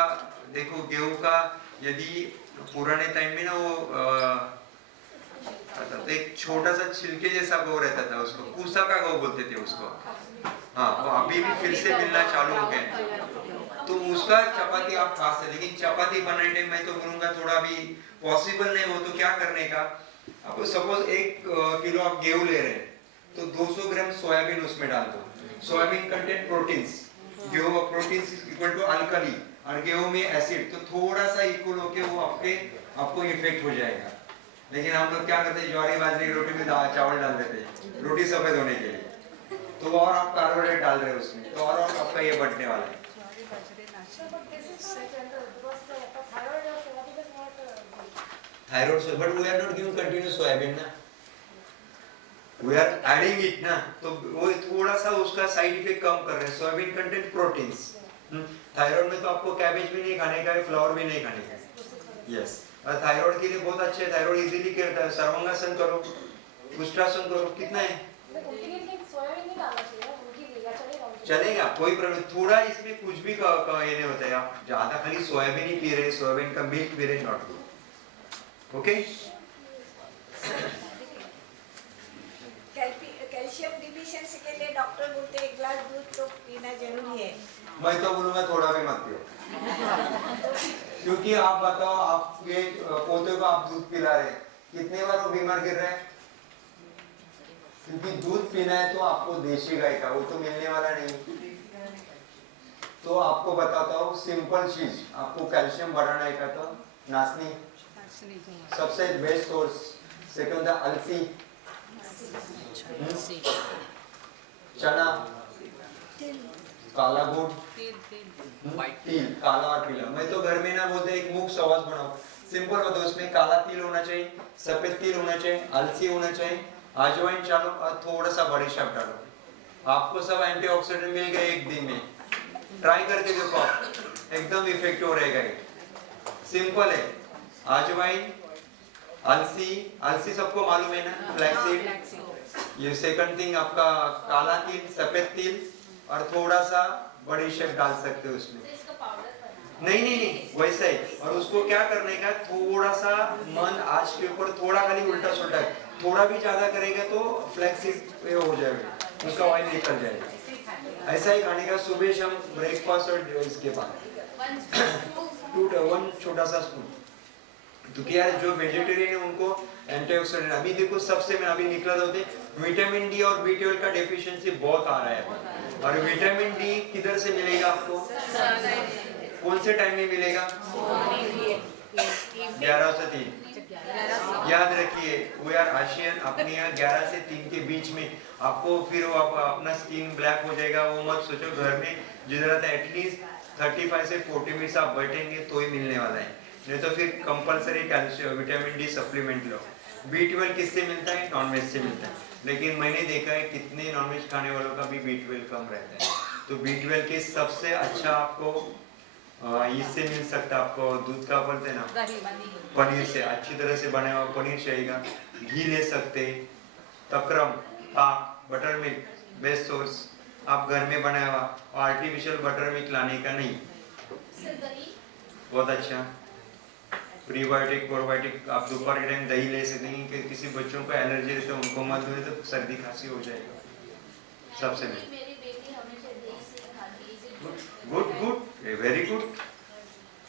देखो, गेहूं का यदि पुराने टाइम में ना वो तो एक छोटा सा छिलके जैसा गौ रहता था, उसको पूसा का गौ बोलते थे उसको। हाँ, वो अभी भी फिर से मिलना चालू हो गया, तो उसका चपाती आप खा सकते। लेकिन चपाती बनाने टाइम मैं तो बोलूंगा थोड़ा भी पॉसिबल नहीं हो तो क्या करने का, आपको सपोज 1 किलो आप गेहूं ले रहे हैं तो 200 ग्राम सोयाबीन उसमें डाल दो। सोयाबीन कंटेंट प्रोटीन्स, गेहूं प्रोटीन्स इक्वल टू अल्कली और गेहूं में एसिड, तो थोड़ा सा इक्वल होके वो आपको इफेक्ट हो जाएगा। लेकिन हम लोग क्या करते हैं, ज्वारी बाजरे की रोटी में चावल डाल देते हैं रोटी सफेद होने के लिए, तो और आप कार्बोहाइड्रेट डाल रहे हैं उसमें, तो और आपका ये बढ़ने वाला है। थायराइड से, but we are not giving continuous soybean ना, वी आर एडिंग इट ना, तो वो थोड़ा सा उसका साइड इफेक्ट कम कर रहे हैं। सोयाबीन कंटेंट प्रोटीन्स, थायराइड में तो आपको कैबेज भी नहीं खाने का है, फ्लावर भी नहीं खाने का है। यस, और थायराइड के लिए बहुत अच्छे है, थायराइड इजीली करता है। सर्वांगासन करो, उष्ट्रासन करो, कितना है चलेगा, कोई प्रॉब्लम। थोड़ा इसमें कुछ भी ये नहीं होता है, आप ज्यादा खाली सोयाबीन ही पी रहे, सोयाबीन का मिल्क पी रहे, not good. Okay, calcium deficiency के लिए डॉक्टर बोलते हैं 1 ग्लास दूध तो पीना जरूरी है। मैं तो बोलूंगा थोड़ा भी मत पियो, क्योंकि आप बताओ, आपके पोते को आप दूध पिला रहे, कितने बार वो बीमार गिर रहे हैं? क्योंकि दूध पीना है तो आपको देशी गाय का, वो तो मिलने वाला नहीं। तो आपको बताता हूँ सिंपल चीज, आपको कैल्शियम बढ़ाना है का तो नाचनी सबसे बेस्ट सोर्स, सेकंड अलसी, चना, काला गुड़, तिल, काला और पीला। मैं तो घर में ना बोलते एक मुख सवास बनाओ, सिंपल बताओ, उसमें काला तिल होना चाहिए, सफेद तिल होना चाहिए, अलसी होना चाहिए, अजवाइन डालो और थोड़ा सा बड़ी शब डालो, आपको सब एंटीऑक्सीडेंट मिल गए 1 दिन में। ट्राई करके देखो, एकदम इफेक्टिव रहेगा। सिंपल है, अजवाइन, अलसी सबको मालूम है ना, फ्लैक्सीड। ये सेकंड थिंग आपका काला तिल, सफेद तिल और थोड़ा सा बड़ीशेप डाल सकते हो उसमें। इसका पाउडर बना नहीं नहीं नहीं वैसा ही। और उसको क्या करने का, थोड़ा सा मन आँच के ऊपर थोड़ा खाली उल्टा सुल्टा, थोड़ा भी ज्यादा करेगा तो फ्लैक्सीड हो जाएगा, उसका ऑयल निकल जाएगा। ऐसा ही खाने का सुबह शाम ब्रेकफास्ट और इसके बाद 1 छोटा सा स्पून। तो क्या जो वेजिटेरियन है उनको एंटीऑक्सीडेंट, अभी देखो सबसे मैं अभी निकला था होते विटामिन डी और B12 का डेफिशिएंसी बहुत आ रहा है। और विटामिन डी किधर से मिलेगा आपको, कौन से टाइम में मिलेगा? 11 से 3। याद रखिए वी आर एशियन, अपने यहाँ 11 से 3 के बीच में आपको फिर वो अपना स्किन ब्लैक हो जाएगा, वो मत सोचो। घर में जिधर एटलीस्ट 35 से 40 मिनट्स आप बैठेंगे तो ही मिलने वाला है, नहीं तो फिर compulsory calcium vitamin D supplement लो। B12 किससे मिलता है? नॉनवेज से मिलता है, लेकिन मैंने देखा है कितने नॉनवेज खाने वालों का भी B12 कम रहता है। तो B12 के सबसे अच्छा आपको इससे मिल सकता है, आपको दूध का बोलते हैं ना, पनीर से, अच्छी तरह से बना हुआ पनीर चाहिएगा, घी ले सकते, तक्रम, पाक, बटर मिल्क बेस्ट सोर्स, आप घर में बनाया हुआ, आर्टिफिशियल बटर मिल्क लाने का नहीं। बहुत अच्छा प्रीबायोटिक प्रोबायोटिक, आप दोपहर के टाइम दही ले सकते हैं कि किसी बच्चों को एलर्जी रहती है उनको मत दो तो सर्दी खांसी हो जाएगा। सबसे मेरी बेटी हमेशा दही से खाती है। Good good very good.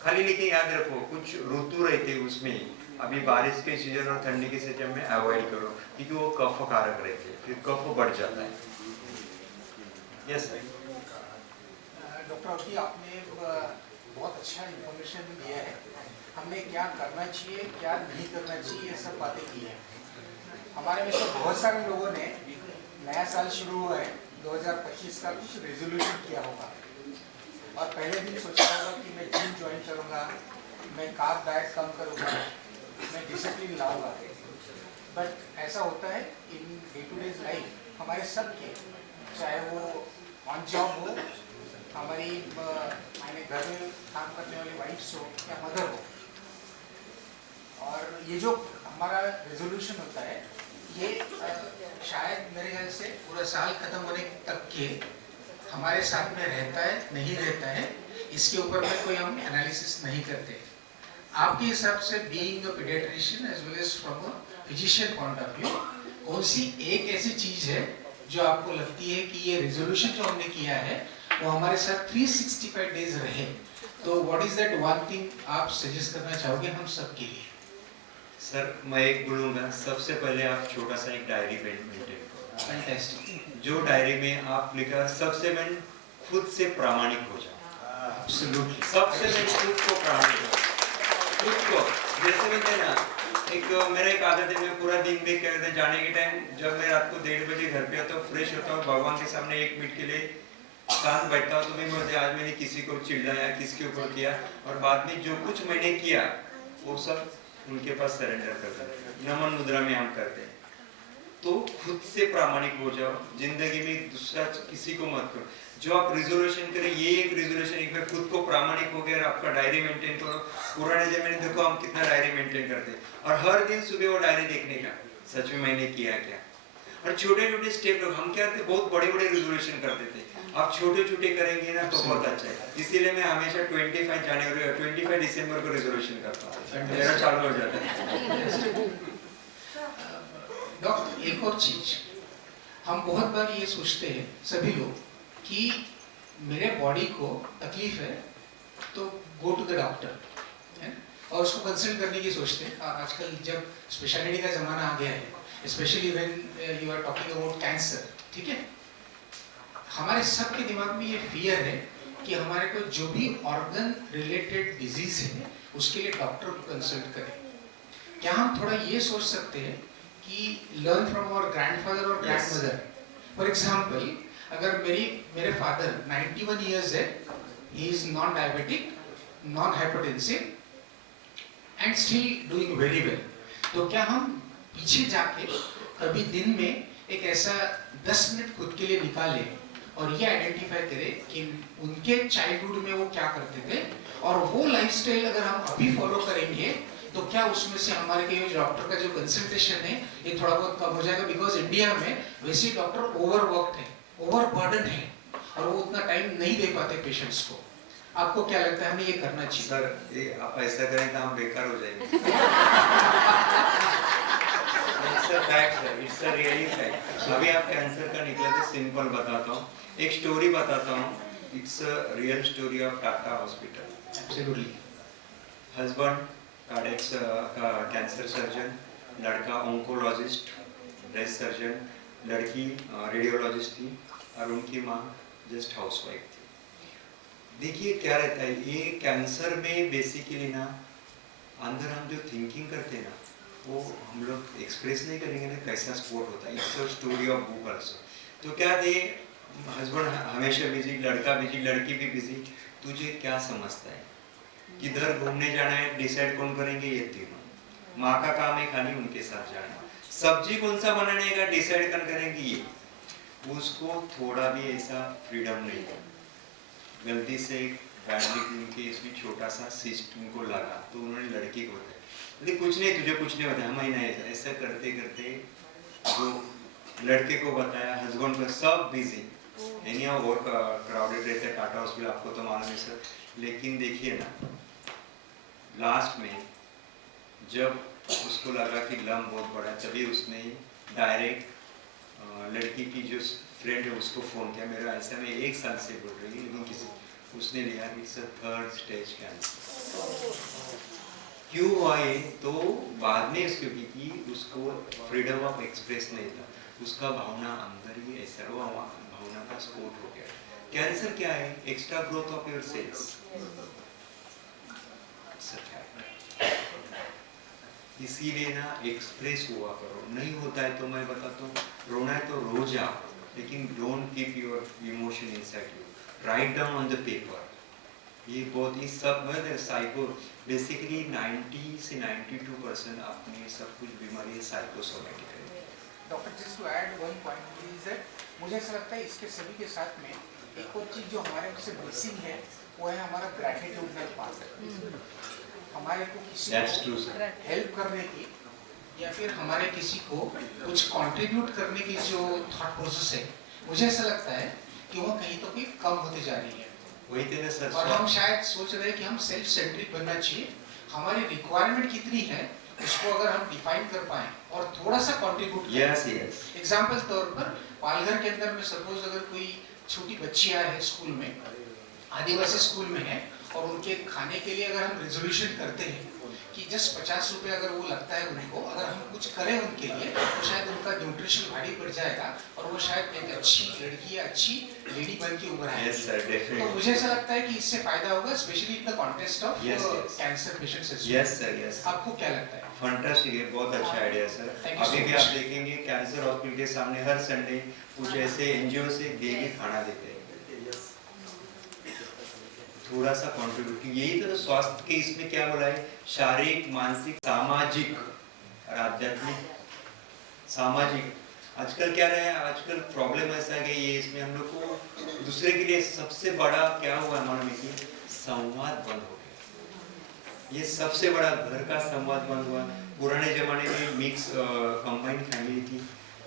खाली लेकिन याद रखो कुछ ऋतु रहते हैं उसमें, अभी बारिश के सीजन और ठंडी के सीजन में अवॉइड करो क्योंकि वो कफ कारक रहते हैं, फिर कफ बढ़ जाता है। यस डॉक्टर अवधि, आपने बहुत अच्छा इंफॉर्मेशन दिया है। हमने क्या करना चाहिए क्या नहीं करना चाहिए ये सब बातें की है। हमारे में से बहुत सारे लोगों ने नया साल शुरू हुआ है 2025 का कुछ रेजोल्यूशन किया होगा और पहले दिन सोचा होगा कि मैं जिम ज्वाइन करूँगा, मैं कार्ब डाइट कम करूँगा, मैं डिसिप्लिन लाऊंगा। बट ऐसा होता है in day two days life हमारे सबके, चाहे वो ऑन जॉब हो, हमारी मायने घर में काम करने वाली वाइफ्स हो या मदर हो, और ये जो हमारा रेजोल्यूशन होता है ये शायद मेरे ख्याल से पूरा साल खत्म होने तक के हमारे साथ में रहता है नहीं रहता है, इसके ऊपर में कोई हम एनालिसिस नहीं करते। आपके हिसाब से being a paediatrician as well as from a physician point of view, कौन सी एक ऐसी चीज है जो आपको लगती है कि ये रेजोल्यूशन जो हमने किया है वो हमारे साथ 365 डेज रहे? तो what is that one thing आप सजेस्ट करना चाहोगे हम सब के लिए? सर मैं एक बोलूँगा, सबसे पहले आप छोटा सा एक डायरी मेंटेन करो। फैंटास्टिक। जो डायरी में आप लिखा, सबसे मैं खुद से प्रामाणिक हो जाओ। एब्सोल्युटली। सबसे मैं खुद को प्रामाणिक हो, खुद को। जैसे मैं ना एक मेरा एक आदत है, मैं पूरा दिन भी क्या कहते हैं, जाने के टाइम जब मैं रात को 1:30 बजे घर पे आता हूँ, फ्रेश होता हूँ, भगवान के सामने 1 मिनट के लिए शांत बैठता हूँ, तो मैं बोलते आज मैंने किसी को चिढ़ाया, किसके ऊपर किया, और बाद में जो कुछ मैंने किया वो सब उनके पास सरेंडर करते हैं। नमन मुद्रा में हम करते हैं। तो खुद से प्रामाणिक हो जाओ, जिंदगी में दूसरा किसी को मत करो। जो आप रिजोल्यूशन करें, ये एक रिजोल्यूशन, एक बार खुद को प्रामाणिक हो गया और आपका डायरी मेंटेन करो। पुराने जमाने देखो हम कितना डायरी मेंटेन करते हैं, और हर दिन सुबह वो डायरी देखने का, सच में मैंने किया क्या। और छोटे छोटे स्टेप लोग, हम क्या करते, बहुत बड़े बड़े रिजोल्यूशन करते थे, आप छोटे छोटे करेंगे ना तो बहुत अच्छा है। इसीलिए मैं हमेशा 25 दिसंबर को रिजोल्यूशन करता हूँ, मेरा चालू हो जाता है। डॉक्टर, एक और चीज, हम बहुत बार ये सोचते हैं सभी लोग कि मेरे बॉडी को तकलीफ है तो गो टू द डॉक्टर, और उसको कंसल्ट करने की सोचते हैं। आजकल जब स्पेशलिटी का जमाना आ गया है, specially when you are talking about cancer, ठीक है, हमारे सबके दिमाग में ये फियर है कि हमारे को जो भी ऑर्गन रिलेटेड डिजीज है उसके लिए डॉक्टर को कंसल्ट करें। क्या हम थोड़ा ये सोच सकते हैं कि लर्न फ्रॉम आवर ग्रैंडफादर और ग्रैंडमदर? फॉर एग्जांपल, अगर मेरे फादर 91 इयर्स है, he is non diabetic, non hypertensive and still doing very well, तो क्या हम पीछे जाके कभी दिन में एक ऐसा 10 मिनट खुद के लिए निकालें और ये आइडेंटिफाई करें कि उनके चाइल्डहुड में वो क्या करते थे, और वो लाइफस्टाइल अगर हम अभी फॉलो करेंगे तो क्या उसमें से हमारे के डॉक्टर का जो कंसल्टेशन है ये थोड़ा बहुत कम हो जाएगा? बिकॉज इंडिया में वैसे डॉक्टर ओवरवर्क्ड है, ओवरबर्डन है, और वो उतना टाइम नहीं दे पाते पेशेंट्स को। आपको क्या लगता है हमें ये करना चाहिए? सर ये आप ऐसा करें तो हम बेकार हो जाएंगे। It's a fact sir, it's a really fact. अभी आप कैंसर का निकला तो सिंपल बताता हूँ, एक स्टोरी बताता हूँ। It's a real story of Tata hospital. Absolutely. Husband cardiac का कैंसर सर्जन, लड़का ऑन्कोलॉजिस्ट ब्रेस्ट सर्जन, लड़की रेडियोलॉजिस्ट थी और उनकी माँ जस्ट हाउसवाइफ थी। देखिए क्या रहता है ये कैंसर में बेसिकली ना, अंदर हम जो थिंकिंग करते हैं ना वो हम लोग एक्सप्रेस नहीं करेंगे ना, कैसा स्पोर्ट होता है। It's a story of book also. तो क्या थे, हस्बैंड हमेशा बिजी, लड़का बिजी, लड़की भी बिजी। तुझे क्या समझता है, किधर घूमने जाना है डिसाइड कौन करेंगे? ये तीनों। माँ का काम है खाली उनके साथ जाना, सब्जी कौन सा बनाने का डिसाइड कौन करेंगे ये। उसको थोड़ा भी ऐसा फ्रीडम नहीं है। गलती से बैडली के इसमें छोटा सा सिस्ट उनको लगा तो उन्होंने लड़की को बताया, कुछ नहीं तुझे कुछ नहीं बताया, हम ही नहीं। ऐसा करते करते वो लड़के को बताया, हस्बैंड को, सब बिजी। एनी और क्राउडेड रहते हैं टाटा हॉस्पिटल, आपको तो मालूम है सर। लेकिन देखिए ना, लास्ट में जब उसको लगा कि लम बहुत बड़ा है, तभी उसने डायरेक्ट लड़की की जो फ्रेंड है उसको फ़ोन किया। मेरा ऐसा में 1 साल से बोल रही है, लेकिन किसी उसने लिया it's a 3rd stage cancer. क्यों हुआ ये? तो बाद में उसको क्योंकि उसको फ्रीडम ऑफ एक्सप्रेस नहीं था, उसका भावना अंदर ही ऐसा हुआ, भावना का स्फोट हो गया। कैंसर क्या है? Extra growth of your cells. इसीलिए ना एक्सप्रेस हुआ करो, नहीं होता है तो मैं बताता हूँ, रोना है तो रो जाओ, लेकिन don't keep your emotion inside you, write down on the paper. ये बहुत ही सब साइको बेसिकली 90 से 92% अपने सब कुछ बीमारी साइकोसोमेटिक है। Doctor just to add one point is that मुझे ऐसा लगता है इसके सभी के साथ में एक और चीज़ जो हमारे से मिसिंग है वो है हमारा ग्रैटिट्यूडनल पार्ट। हमारे को किसी को हेल्प करने की या फिर हमारे किसी को कुछ कंट्रीब्यूट करने की जो थॉट प्रोसेस है, मुझे ऐसा लगता है कि वो कहीं तो कहीं कम होते जा रही है। वही तेरे सर, और हम शायद सोच रहे हैं कि हम सेल्फ सेंट्रिक बनना चाहिए। हमारी रिक्वायरमेंट कितनी है उसको अगर हम डिफाइन कर पाए और थोड़ा सा कंट्रीब्यूट करें। Yes yes. एग्जांपल तौर पर पालघर के अंदर में सपोज अगर कोई छोटी बच्चियां है स्कूल में, आदिवासी स्कूल में है, और उनके खाने के लिए अगर हम रेजोल्यूशन करते हैं कि जस्ट 50 रुपए अगर वो लगता है उनको, अगर हम कुछ करें उनके लिए तो शायद उनका न्यूट्रिशन भारी पड़ जाएगा और वो शायद एक अच्छी लड़की या अच्छी लेडी बन के उभर आएगी। Yes sir, definitely. तो मुझे ऐसा लगता है कि इससे फायदा होगा specially in the context of cancer patients. Yes sir, yes. आपको क्या लगता है? फैंटास्टिक है, बहुत अच्छा आइडिया सर। अभी भी आप देखेंगे कैंसर हॉस्पिटल के सामने हर संडे कुछ ऐसे एनजीओ से डेली खाना देते हैं। थोड़ा सा कंट्रीब्यूट, यही तो स्वास्थ्य के इसमें क्या बोला है, शारीरिक, मानसिक, सामाजिक और आध्यात्मिक। सामाजिक आजकल क्या रहा है, आजकल प्रॉब्लम ऐसा है कि ये इसमें हम लोग को दूसरे के लिए सबसे बड़ा क्या हुआ हमारे में कि संवाद बंद हो गया। ये सबसे बड़ा घर का संवाद बंद हुआ। पुराने जमाने में मिक्स कंबाइंड फैमिली थी,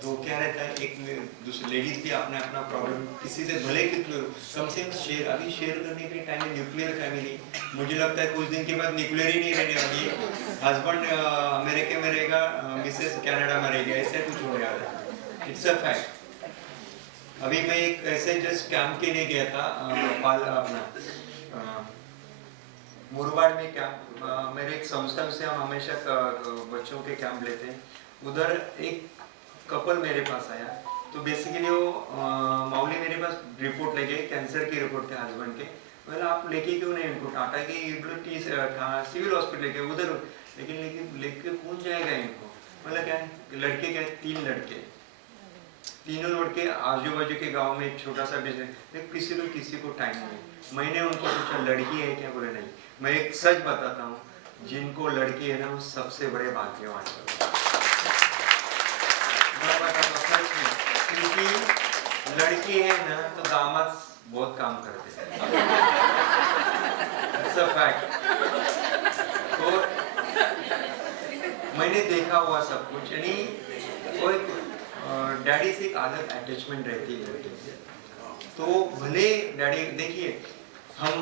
तो क्या रहता है, एक दूसरे लेडीज भी अपना अपना प्रॉब्लम किसी से भले कि कम से कम शेयर, अभी शेयर करने के टाइम में न्यूक्लियर फैमिली, मुझे लगता है कुछ दिन के बाद न्यूक्लियर ही नहीं रहने वाली। हस्बैंड अमेरिका में रहेगा, मिसेस कनाडा में रहेगी, ऐसे कुछ हो रहा है। It's a fact. अभी मैं एक ऐसे जस्ट कैंप के लिए गया था, अपना मुरबाड़ में कैंप, मेरे एक संस्था से हम हमेशा बच्चों के कैंप लेते हैं। उधर एक कपल मेरे पास आया, तो बेसिकली वो मौली मेरे पास रिपोर्ट लेके, कैंसर की रिपोर्ट थे हस्बैंड के। बोला आप लेके क्यों नहीं इनको, टाटा की सिविल हॉस्पिटल के उधर, लेकिन लेके कौन जाएगा इनको? बोला क्या है, लड़के क्या है, 3 लड़के, तीनों लड़के आजू बाजू के गांव में एक छोटा सा बिजनेस, किसी को टाइम नहीं। मैंने उनको पूछा लड़की है क्या? बोले नहीं। मैं एक सच बताता हूँ, जिनको लड़की है ना वो सबसे बड़े भाग्यवान है, क्योंकि लड़की है ना तो दामाद बहुत काम करते हैं। It's a fact। तो मैंने देखा हुआ सब कुछ, यानी कोई डैडी से एक आदत अटैचमेंट रहती है लड़की से। तो भले डैडी देखिए हम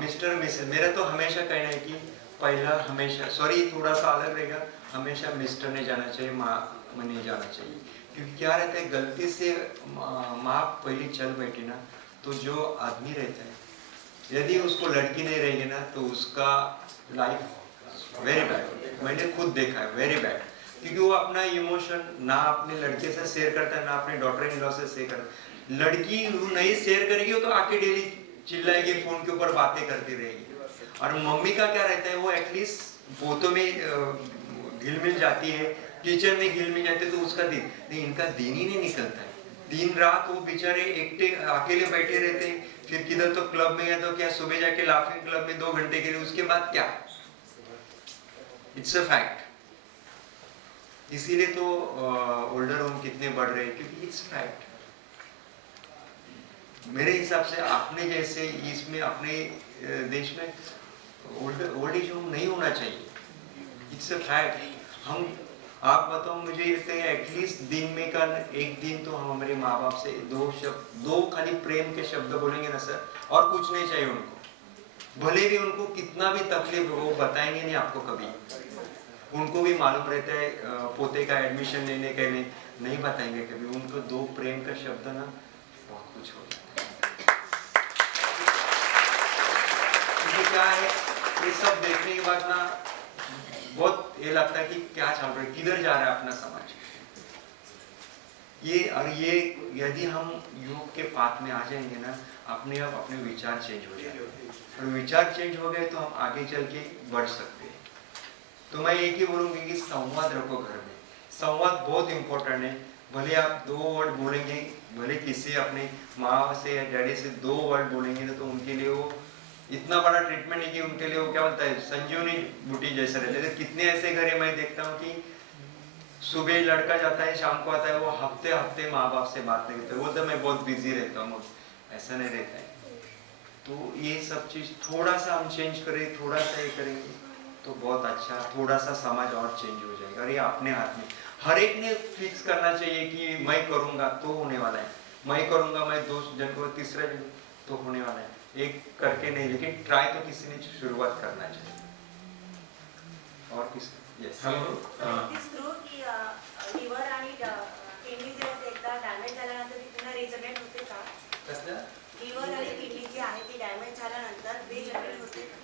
मिस्टर मिसेस, मेरा तो हमेशा कहना है कि पहला हमेशा, सॉरी थोड़ा सा अलग रहेगा, हमेशा मिस्टर ने जाना चाहिए, माँ नहीं जाना चाहिए। क्योंकि क्या रहता है, गलती से माँ पहले चल बैठी ना, तो जो आदमी रहता है यदि उसको लड़की नहीं रहेगी ना तो उसका लाइफ वेरी बैड। मैंने खुद देखा है, वेरी बैड। क्योंकि वो अपना इमोशन ना अपने लड़के से शेयर करता है, ना अपने डॉटर इन लॉ से शेयर करता है। लड़की नहीं शेयर करेगी वो तो आके डेली चिल्लाएगी, फोन के ऊपर बातें करती रहेगी। और मम्मी का क्या रहता है, वो एटलीस्ट पोतों में घिल मिल जाती है, किचन में घिल मिल जाती है, तो उसका दिन नहीं, इनका दिन ही नहीं निकलता है। दिन रात वो बेचारे एकटे अकेले बैठे रहते हैं, फिर किधर तो क्लब में गया तो क्या, सुबह जाके लाफिंग क्लब में 2 घंटे के लिए, उसके बाद क्या, इट्स अ फैक्ट। इसीलिए तो ओल्डर होम कितने बढ़ रहे हैं, क्योंकि इट्स फैक्ट। मेरे हिसाब से अपने जैसे इसमें अपने देश में ओल्ड एज होम नहीं होना चाहिए, इट्स अ फैक्ट। हम आप बताओ, मुझे लगता है एटलीस्ट दिन में का 1 दिन तो हम हमारे माँ बाप से 2 शब्द, 2 खाली प्रेम के शब्द बोलेंगे ना सर, और कुछ नहीं चाहिए उनको। भले भी उनको कितना भी तकलीफ हो, वो बताएंगे नहीं आपको कभी। उनको भी मालूम रहता है पोते का एडमिशन लेने के लिए, नहीं बताएंगे कभी। उनको 2 प्रेम का शब्द ना बहुत कुछ हो जाता है। क्या है, ये सब देखने के बाद ना बहुत ये लगता है कि क्या चल रहा है, किधर जा रहा है अपना समाज। ये यदि हम योग के पाथ में आ जाएंगे ना, अपने आप अपने विचार चेंज हो जाएंगे, और विचार चेंज हो गए तो हम आगे चल के बढ़ सकते हैं। तो मैं एक ही बोलूंगी कि संवाद रखो घर में। संवाद बहुत इंपॉर्टेंट है। भले आप 2 वर्ड बोलेंगे, भले किसी अपने माँ से या डैडी से 2 वर्ड बोलेंगे ना, तो उनके लिए वो इतना बड़ा ट्रीटमेंट है कि उनके लिए वो क्या बोलता है, संजीवनी बूटी जैसा रहता है। कितने ऐसे घर है मैं देखता हूँ कि सुबह लड़का जाता है, शाम को आता है, वो हफ्ते माँ बाप से बात नहीं करते, वो तो मैं बहुत बिजी रहता हूँ, ऐसा नहीं रहता है। तो ये सब चीज थोड़ा सा हम चेंज करें, थोड़ा सा ये करेंगे तो बहुत अच्छा, थोड़ा सा समाज और चेंज हो जाएगा। और ये अपने हाथ में, हर एक ने फिक्स करना चाहिए कि मैं करूंगा तो होने वाला है, मैं करूंगा, मैं 2 जन को, तीसरा जन तो होने वाला है। एक करके नहीं, लेकिन ट्राई तो किसी ने शुरुआत करना चाहिए। और किस यस दिस ग्रो की लिव्हर आणि किडनी जे एकदा डॅमेज झाल्यानंतर ती पुन्हा रिजनरेट होते का? कसलं लिव्हर आणि किडनी जी आहे ती डॅमेज झाल्यानंतर रिजनरेट होते का?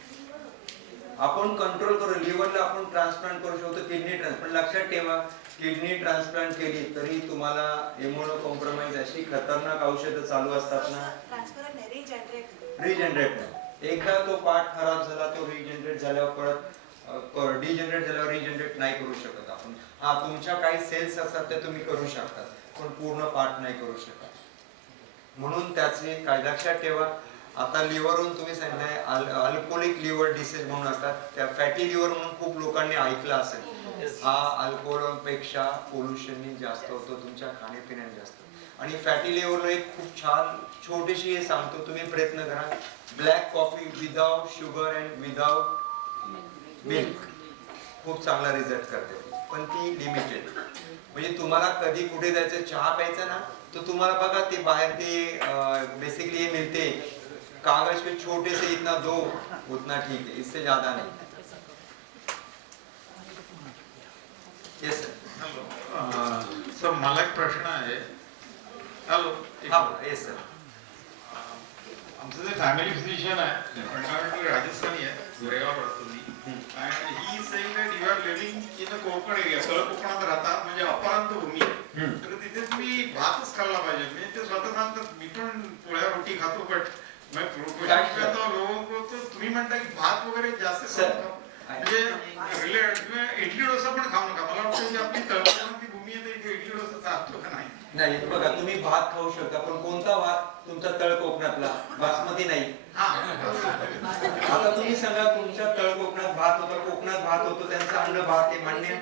आपण कंट्रोल करू, लिव्हरला आपण ट्रान्सप्लांट करू शकतो, किडनी ट्रान्सप्लांट। लक्षात ठेवा, किडनी ट्रान्सप्लांट केली तरी तुम्हाला इम्युनो कॉम्प्रोमाइज अशी खतरनाक औषधं चालू असतात ना, ट्रान्सफर नाही, रिजनरेट नाही। एकदा तो पार्ट खराब झाला, तो रिजनरेट झाल्यावर परत डिजनरेट झाल्यावर रिजनरेट नाही करू शकत आपण। हा, तुमच्या काही सेल्स असतात ते तुम्ही करू शकता, पण पूर्ण पार्ट नाही करू शकत। म्हणून त्याचे काय लक्षात ठेवा। आता लिव्हरवरून तुम्ही सांगितलंय अल्कोहोलिक लिव्हर डिसीज म्हणून असतात, त्या फॅटी लिव्हर म्हणून खूप लोकांनी ऐकलं असेल। हा अल्कोहोल पेक्षा पोल्युशन जास्त होतो, तुमच्या खाण्यापिण्याने जास्त। आणि फॅटी लिव्हरला एक खूप छान छोटीशी हे सांगतो, तुम्ही प्रयत्न करा, black coffee without sugar and without milk खूप चांगला रिझल्ट करते, पण ती लिमिटेड। म्हणजे तुम्हाला कधी कुठे जायचं, चहा प्यायचा ना, तो तुम्हाला बघा ते बाहेर ते बेसिकली ये मिलते कागज के छोटे से, इतना दो उतना ठीक है, इससे ज्यादा नहीं। Yes sir. सर मला एक प्रश्न आहे। हॅलो, हाँ यस सर। आमचं जे फॅमिली फिजिशियन आहे, फंडामेंटली राजस्थानी आहे, गोरेगाव राहतो मी, आणि he saying that you are living in a Konkan area, तळ कोकणात राहता, म्हणजे अपरांत भूमी, तर तिथे तुम्ही भातच खाल्ला पाहिजे। म्हणजे ते स्वतः सांगतात, मी पण पोळ्या रोटी खातो, बट मैं प्रोफेशनल तो लोगों को, तो तुम्ही म्हणता की भात वगैरे जास्त म्हणजे इडली डोसा पण खाऊ नका। मला वाटतं की आपली तळकोकणातली भूमी आहे, तर इडली डोसा चालतो का नाही? नाही, बघा तुम्ही भात खाऊ शकता, पण कोणता भात? तुमचा तळ कोकणातला, बासमती नाही। आता तुम्ही सांगा, तुमच्या तळ कोकणात भात होता, कोकणात भात होतो, त्यांचा अंड भात आहे मान्य,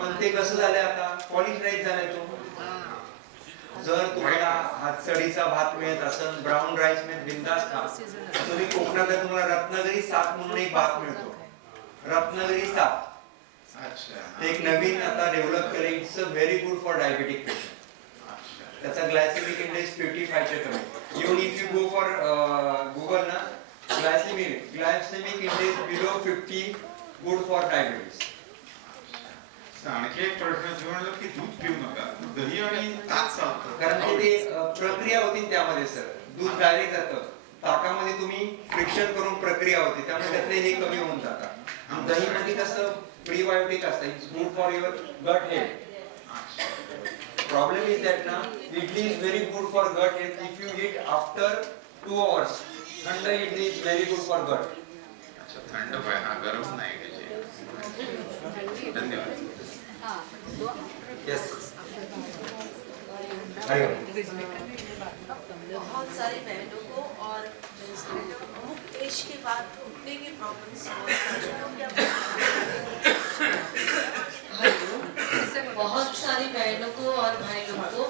पण ते कसं झालंय आता, पॉलिश राईस झालाय तो। जर तुम्हाला हातसडीचा भात मिळत असेल, ब्राऊन राईस मिळत, बिंदास खा। तुम्ही कोकणात तुम्हाला रत्नागिरी 7 म्हणून एक भात मिळतो, रत्नागिरी 7, ते एक नवीन आता डेव्हलप केले, it's very good for diabetic patient. त्याचा ग्लायसेमिक इंडेक्स 55 च्या कमी। you go for Google na, glycemic index below 50 good for diabetes. आणखी एक प्रश्न जो म्हणलं की दूध पिऊ नका, दही आणि ताक चालतं. कारण की ते प्रक्रिया होती त्यामध्ये सर, दूध डायरेक्ट जातं ताकामध्ये, तुम्ही फ्रिक्शन करून प्रक्रिया होते त्यामुळे त्यातले हे कमी होऊन जातात. दही मध्ये कसं प्रीबायोटिक असतं, it's good for your gut health. Problem is that ना, idli is very good for gut health if you eat after 2 hours. थंड idli is very good for gut. अच्छा, थंड पाय हा, गरम नाही घ्यायची. धन्यवाद. यस. बहुत सारी बहनों को और अमुक एज के बाद घुटने की प्रॉब्लम्स बहुत सारी बहनों को और भाई लोगों को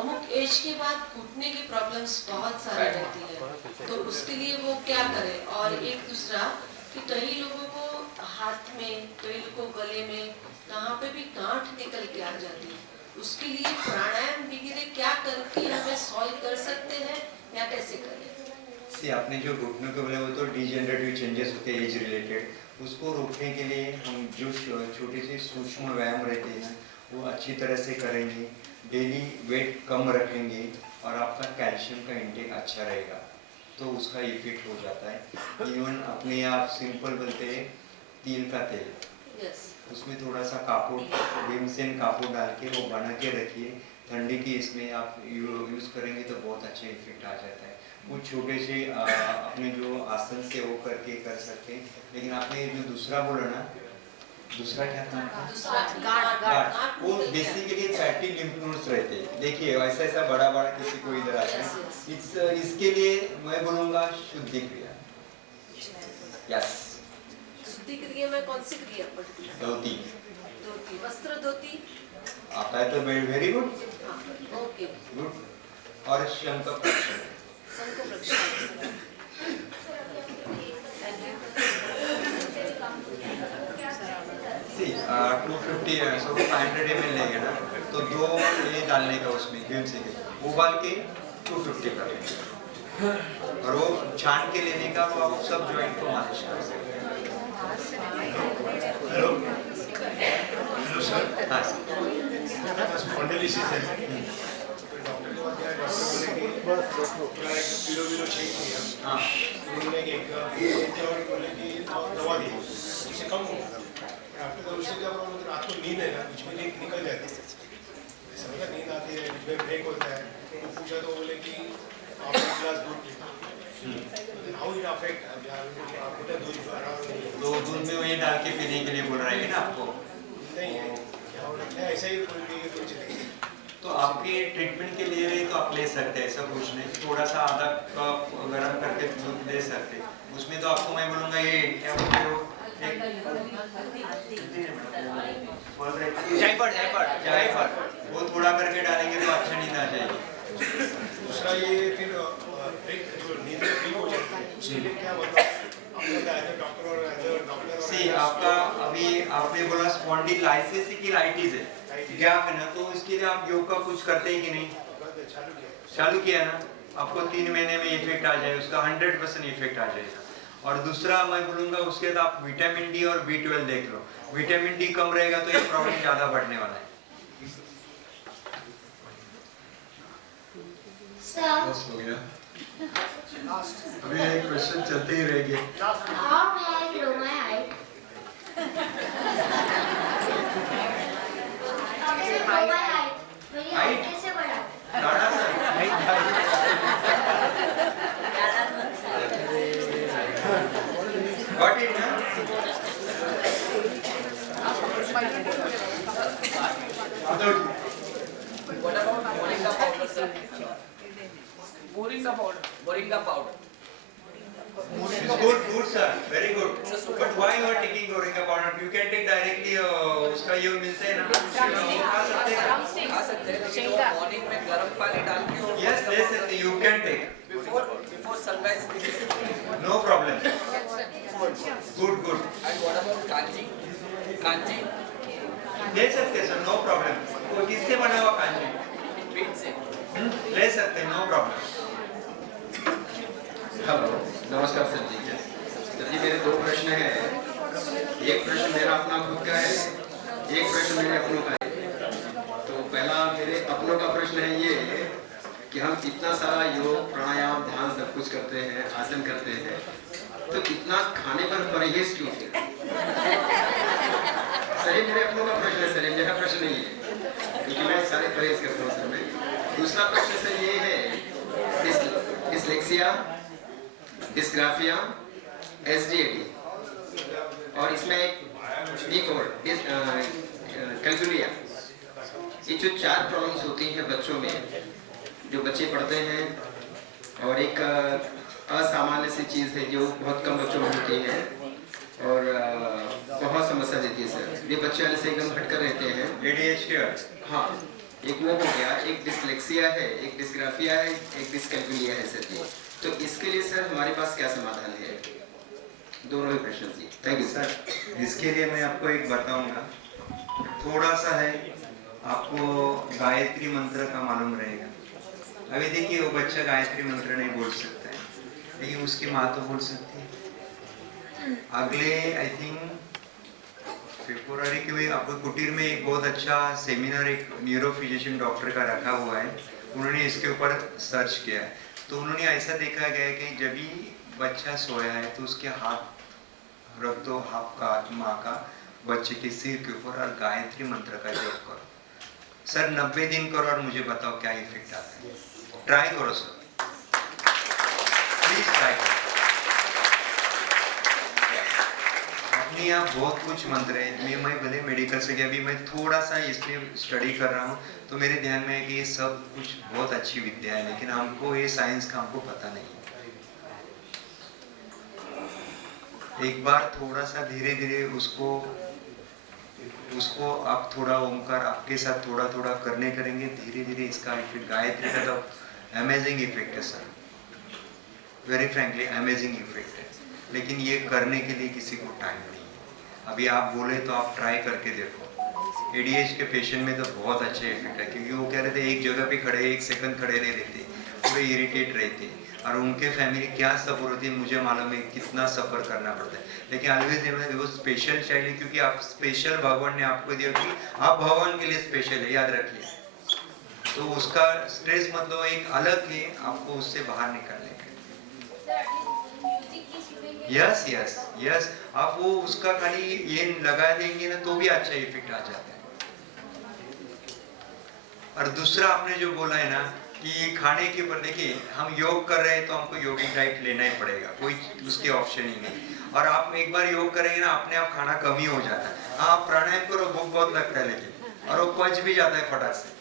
अमुक एज के बाद घुटने की प्रॉब्लम्स बहुत सारी रहती है, तो उसके लिए वो क्या करे. और एक दूसरा कि कई लोगों को हाथ में, कई लोगों को गले में, कहाँ पे भी गांठ निकल के आ जाती है, उसके लिए प्राणायाम वगैरह क्या करके हमें सॉल्व कर सकते हैं या कैसे करें. से आपने जो घुटनों के बोले वो तो डिजेनरेटिव चेंजेस होते हैं एज रिलेटेड, उसको रोकने के लिए हम जो छोटे से सूक्ष्म व्यायाम रहते हैं वो अच्छी तरह से करेंगे, डेली वेट कम रखेंगे और आपका कैल्शियम का इंटेक अच्छा रहेगा तो उसका इफेक्ट हो जाता है. इवन अपने आप सिंपल बोलते हैं तिल का तेल, उसमें थोड़ा सा कापूर, भीमसेन कापूर डाल के वो बना के रखिए, ठंडी की इसमें आप यूज़ करेंगे तो बहुत अच्छा इफेक्ट आ जाता है. कुछ छोटे से अपने जो आसन से वो करके कर सकते हैं. लेकिन आपने जो दूसरा बोला ना, दूसरा क्या था? गांठ. वो बेसिकली फैटी लिम्फ नोड्स रहते हैं. देखिए ऐसा ऐसा बड़ा बड़ा किसी को इधर आता है, इसके लिए मैं बोलूँगा शुद्धि क्रिया. यस. शुद्धि क्रिया में कौन सी क्रिया पड़ती है? धोती. धोती, वस्त्र धोती आता है तो वेरी गुड. Okay, good. और शंख प्रक्षालन. शंख प्रक्षालन. See, 250 so 500 ml लेंगे ना तो 2 ये डालने का उसमें गेम से उबाल के 250 कर लेंगे और वो छान के लेने का, वो आप सब जॉइंट को मालिश कर सकते हैं. Hello hello sir. हाँ स्पॉन्डिलोसिस है, डॉक्टर के पास गया, डॉक्टर बोले कि किलो चेक किया. हाँ. उन्होंने एक बोले कि दवा दी, उससे कम होगा. आफ्टर उससे क्या प्रॉब्लम, रात को नींद है ना, कुछ भी निकल जाती है, समझा, नींद आती है, कुछ में ब्रेक होता है. तो पूछा तो बोले कि आप एक गिलास दूध पीते. हाउ इट अफेक्ट, आप दूध आराम नहीं है तो दूध में वही डाल के पीने के लिए बोल रहे हैं ना आपको? नहीं है, क्या हो रहा है, ऐसा ही कोई चलेगी. तो आपके ट्रीटमेंट के लिए तो आप ले सकते हैं, ऐसा कुछ नहीं. थोड़ा सा आधा कप गर्म करके दूध ले सकते. उसमें तो आपको मैं बोलूँगा ये क्या बोलते हो, जायफल वो थोड़ा करके डालेंगे तो अच्छा नींद आ जाएगी. दूसरा ये फिर जो नींद ठीक हो जाती है उसके लिए क्या मतलब डॉक्टर सी आपका अभी आपने बोला स्पॉन्डिलाइटिस की लाइटिस है, गैप है ना, तो इसके लिए आप योग का कुछ करते हैं कि नहीं? चालू किया ना, आपको 3 महीने में इफेक्ट आ जाए, उसका 100% इफेक्ट आ जाएगा. और दूसरा मैं बोलूँगा उसके बाद आप विटामिन डी और B12 देख लो. विटामिन डी कम रहेगा तो ये प्रॉब्लम ज़्यादा बढ़ने वाला है. बस हो गया. अभी एक क्वेश्चन चलते ही रहेंगे. How may I grow my height? Grow my height. मेरी height कैसे बढ़ाऊं? गाढ़ा सा. Got it, ना? What about moringa powder, sir? Moringa powder. Moringa powder. Good, sir. Very good. But why you are taking moringa powder? You can take directly. उसका ये मिलता है ना? खा सकते हैं. खा सकते हैं, लेकिन वो morning में गर्म पानी डाल के और Yes, ले सकते. You can take. before sunrise. No problem. Good. And what about kanji? Kanji ले सकते सर, नो प्रॉब्लम. वो किससे बना हुआ कांजी? wheat से. ले सकते, नो प्रॉब्लम. हेलो, नमस्कार सर जी। सर जी मेरे दो प्रश्न हैं। एक प्रश्न मेरा अपना खुद का है, एक प्रश्न मेरे अपनों का है। तो पहला मेरे अपनों का प्रश्न है ये कि हम इतना सारा योग प्राणायाम ध्यान सब कुछ करते हैं, आसन करते हैं, तो इतना खाने पर परहेज क्यों फिर? सर ये मेरे अपनों का प्रश्न है सर, ये मेरा प्रश्न नहीं है, क्योंकि मैं सारे परहेज करता हूँ सर मैं। दूसरा प्रश्न सर ये है डिस्लेक्सिया, डिस्ग्राफिया, एसडीएडी और इसमें एक और कैलकुलिया, ये जो 4 प्रॉब्लम्स होती हैं बच्चों में, जो बच्चे पढ़ते हैं, और एक असामान्य सी चीज़ है जो बहुत कम बच्चों में होती है और बहुत समस्या देती है सर। ये बच्चे वाले से एकदम हटकर रहते हैं, ADHD। हाँ, एक वो हो गया, एक डिस्लेक्सिया है, एक डिस्ग्राफिया है, एक डिस्कैलकुलिया है सर जी। तो इसके लिए सर हमारे पास क्या समाधान है? दोनों ही प्रश्न जी। Thank you sir. इसके लिए मैं आपको एक बताऊंगा, थोड़ा सा है, आपको गायत्री मंत्र का मालूम रहेगा। अभी देखिए वो बच्चा गायत्री मंत्र नहीं बोल सकता है, लेकिन उसकी माँ तो बोल सकती है। अगले आई थिंक फरवरी के आपको कुटीर में एक बहुत अच्छा सेमिनार एक न्यूरो फिजिशियन डॉक्टर का रखा हुआ है, उन्होंने इसके ऊपर सर्च किया है। तो उन्होंने ऐसा देखा गया है कि जब भी बच्चा सोया है तो उसके हाथ रख दो, आपका माँ का बच्चे के सिर के ऊपर, और गायत्री मंत्र का जप करो सर। 90 दिन करो और मुझे बताओ क्या इफेक्ट आता है। ट्राई करो सर, प्लीज ट्राई करो। अपने यहाँ बहुत कुछ मंत्र है। मैं भले मेडिकल से गया, अभी मैं थोड़ा सा इसमें स्टडी कर रहा हूँ, तो मेरे ध्यान में है कि ये सब कुछ बहुत अच्छी विद्या है, लेकिन हमको ये साइंस का हमको पता नहीं है। एक बार थोड़ा सा धीरे धीरे उसको आप थोड़ा ओमकार आपके साथ थोड़ा थोड़ा करने करेंगे, धीरे धीरे इसका इफेक्ट, गायत्री का तो अमेजिंग इफेक्ट है sir, very frankly amazing effect है, लेकिन ये करने के लिए किसी को टाइम नहीं है। अभी आप बोले तो आप ट्राई करके देखो। ADHD के पेशेंट में तो बहुत अच्छे इफेक्ट है, क्योंकि वो कह रहे थे एक जगह पे खड़े, एक सेकंड खड़े नहीं रहते, पूरे इरिटेट रहते, और उनके फैमिली क्या सफ़र होती है मुझे मालूम है, कितना सफ़र करना पड़ता है। लेकिन ऑलवेज वो स्पेशल चाइल्ड है, क्योंकि आप स्पेशल भगवान ने आपको दिया कि आप भगवान के लिए स्पेशल है, याद रखिए। तो उसका स्ट्रेस मतलब एक अलग है, आपको उससे बाहर निकलने का। यस यस यस, आप वो उसका खाली ये लगा देंगे ना तो भी अच्छा इफेक्ट आ जाता है। और दूसरा आपने जो बोला है ना कि खाने के ऊपर, देखिए हम योग कर रहे हैं तो हमको योगिक डाइट लेना ही पड़ेगा, कोई उसके ऑप्शन ही नहीं। और आप एक बार योग करेंगे ना, अपने आप खाना कम ही हो जाता है। हाँ प्राणायाम करो, भूख बहुत लगता है, लेकिन और वो पच भी जाता है फटाक से।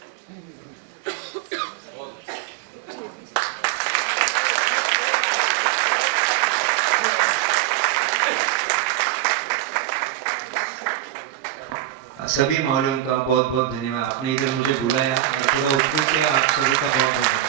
सभी माहौलों का बहुत बहुत धन्यवाद, आपने इधर मुझे बुलाया और पूरा उत्सव किया। आप सभी का बहुत बहुत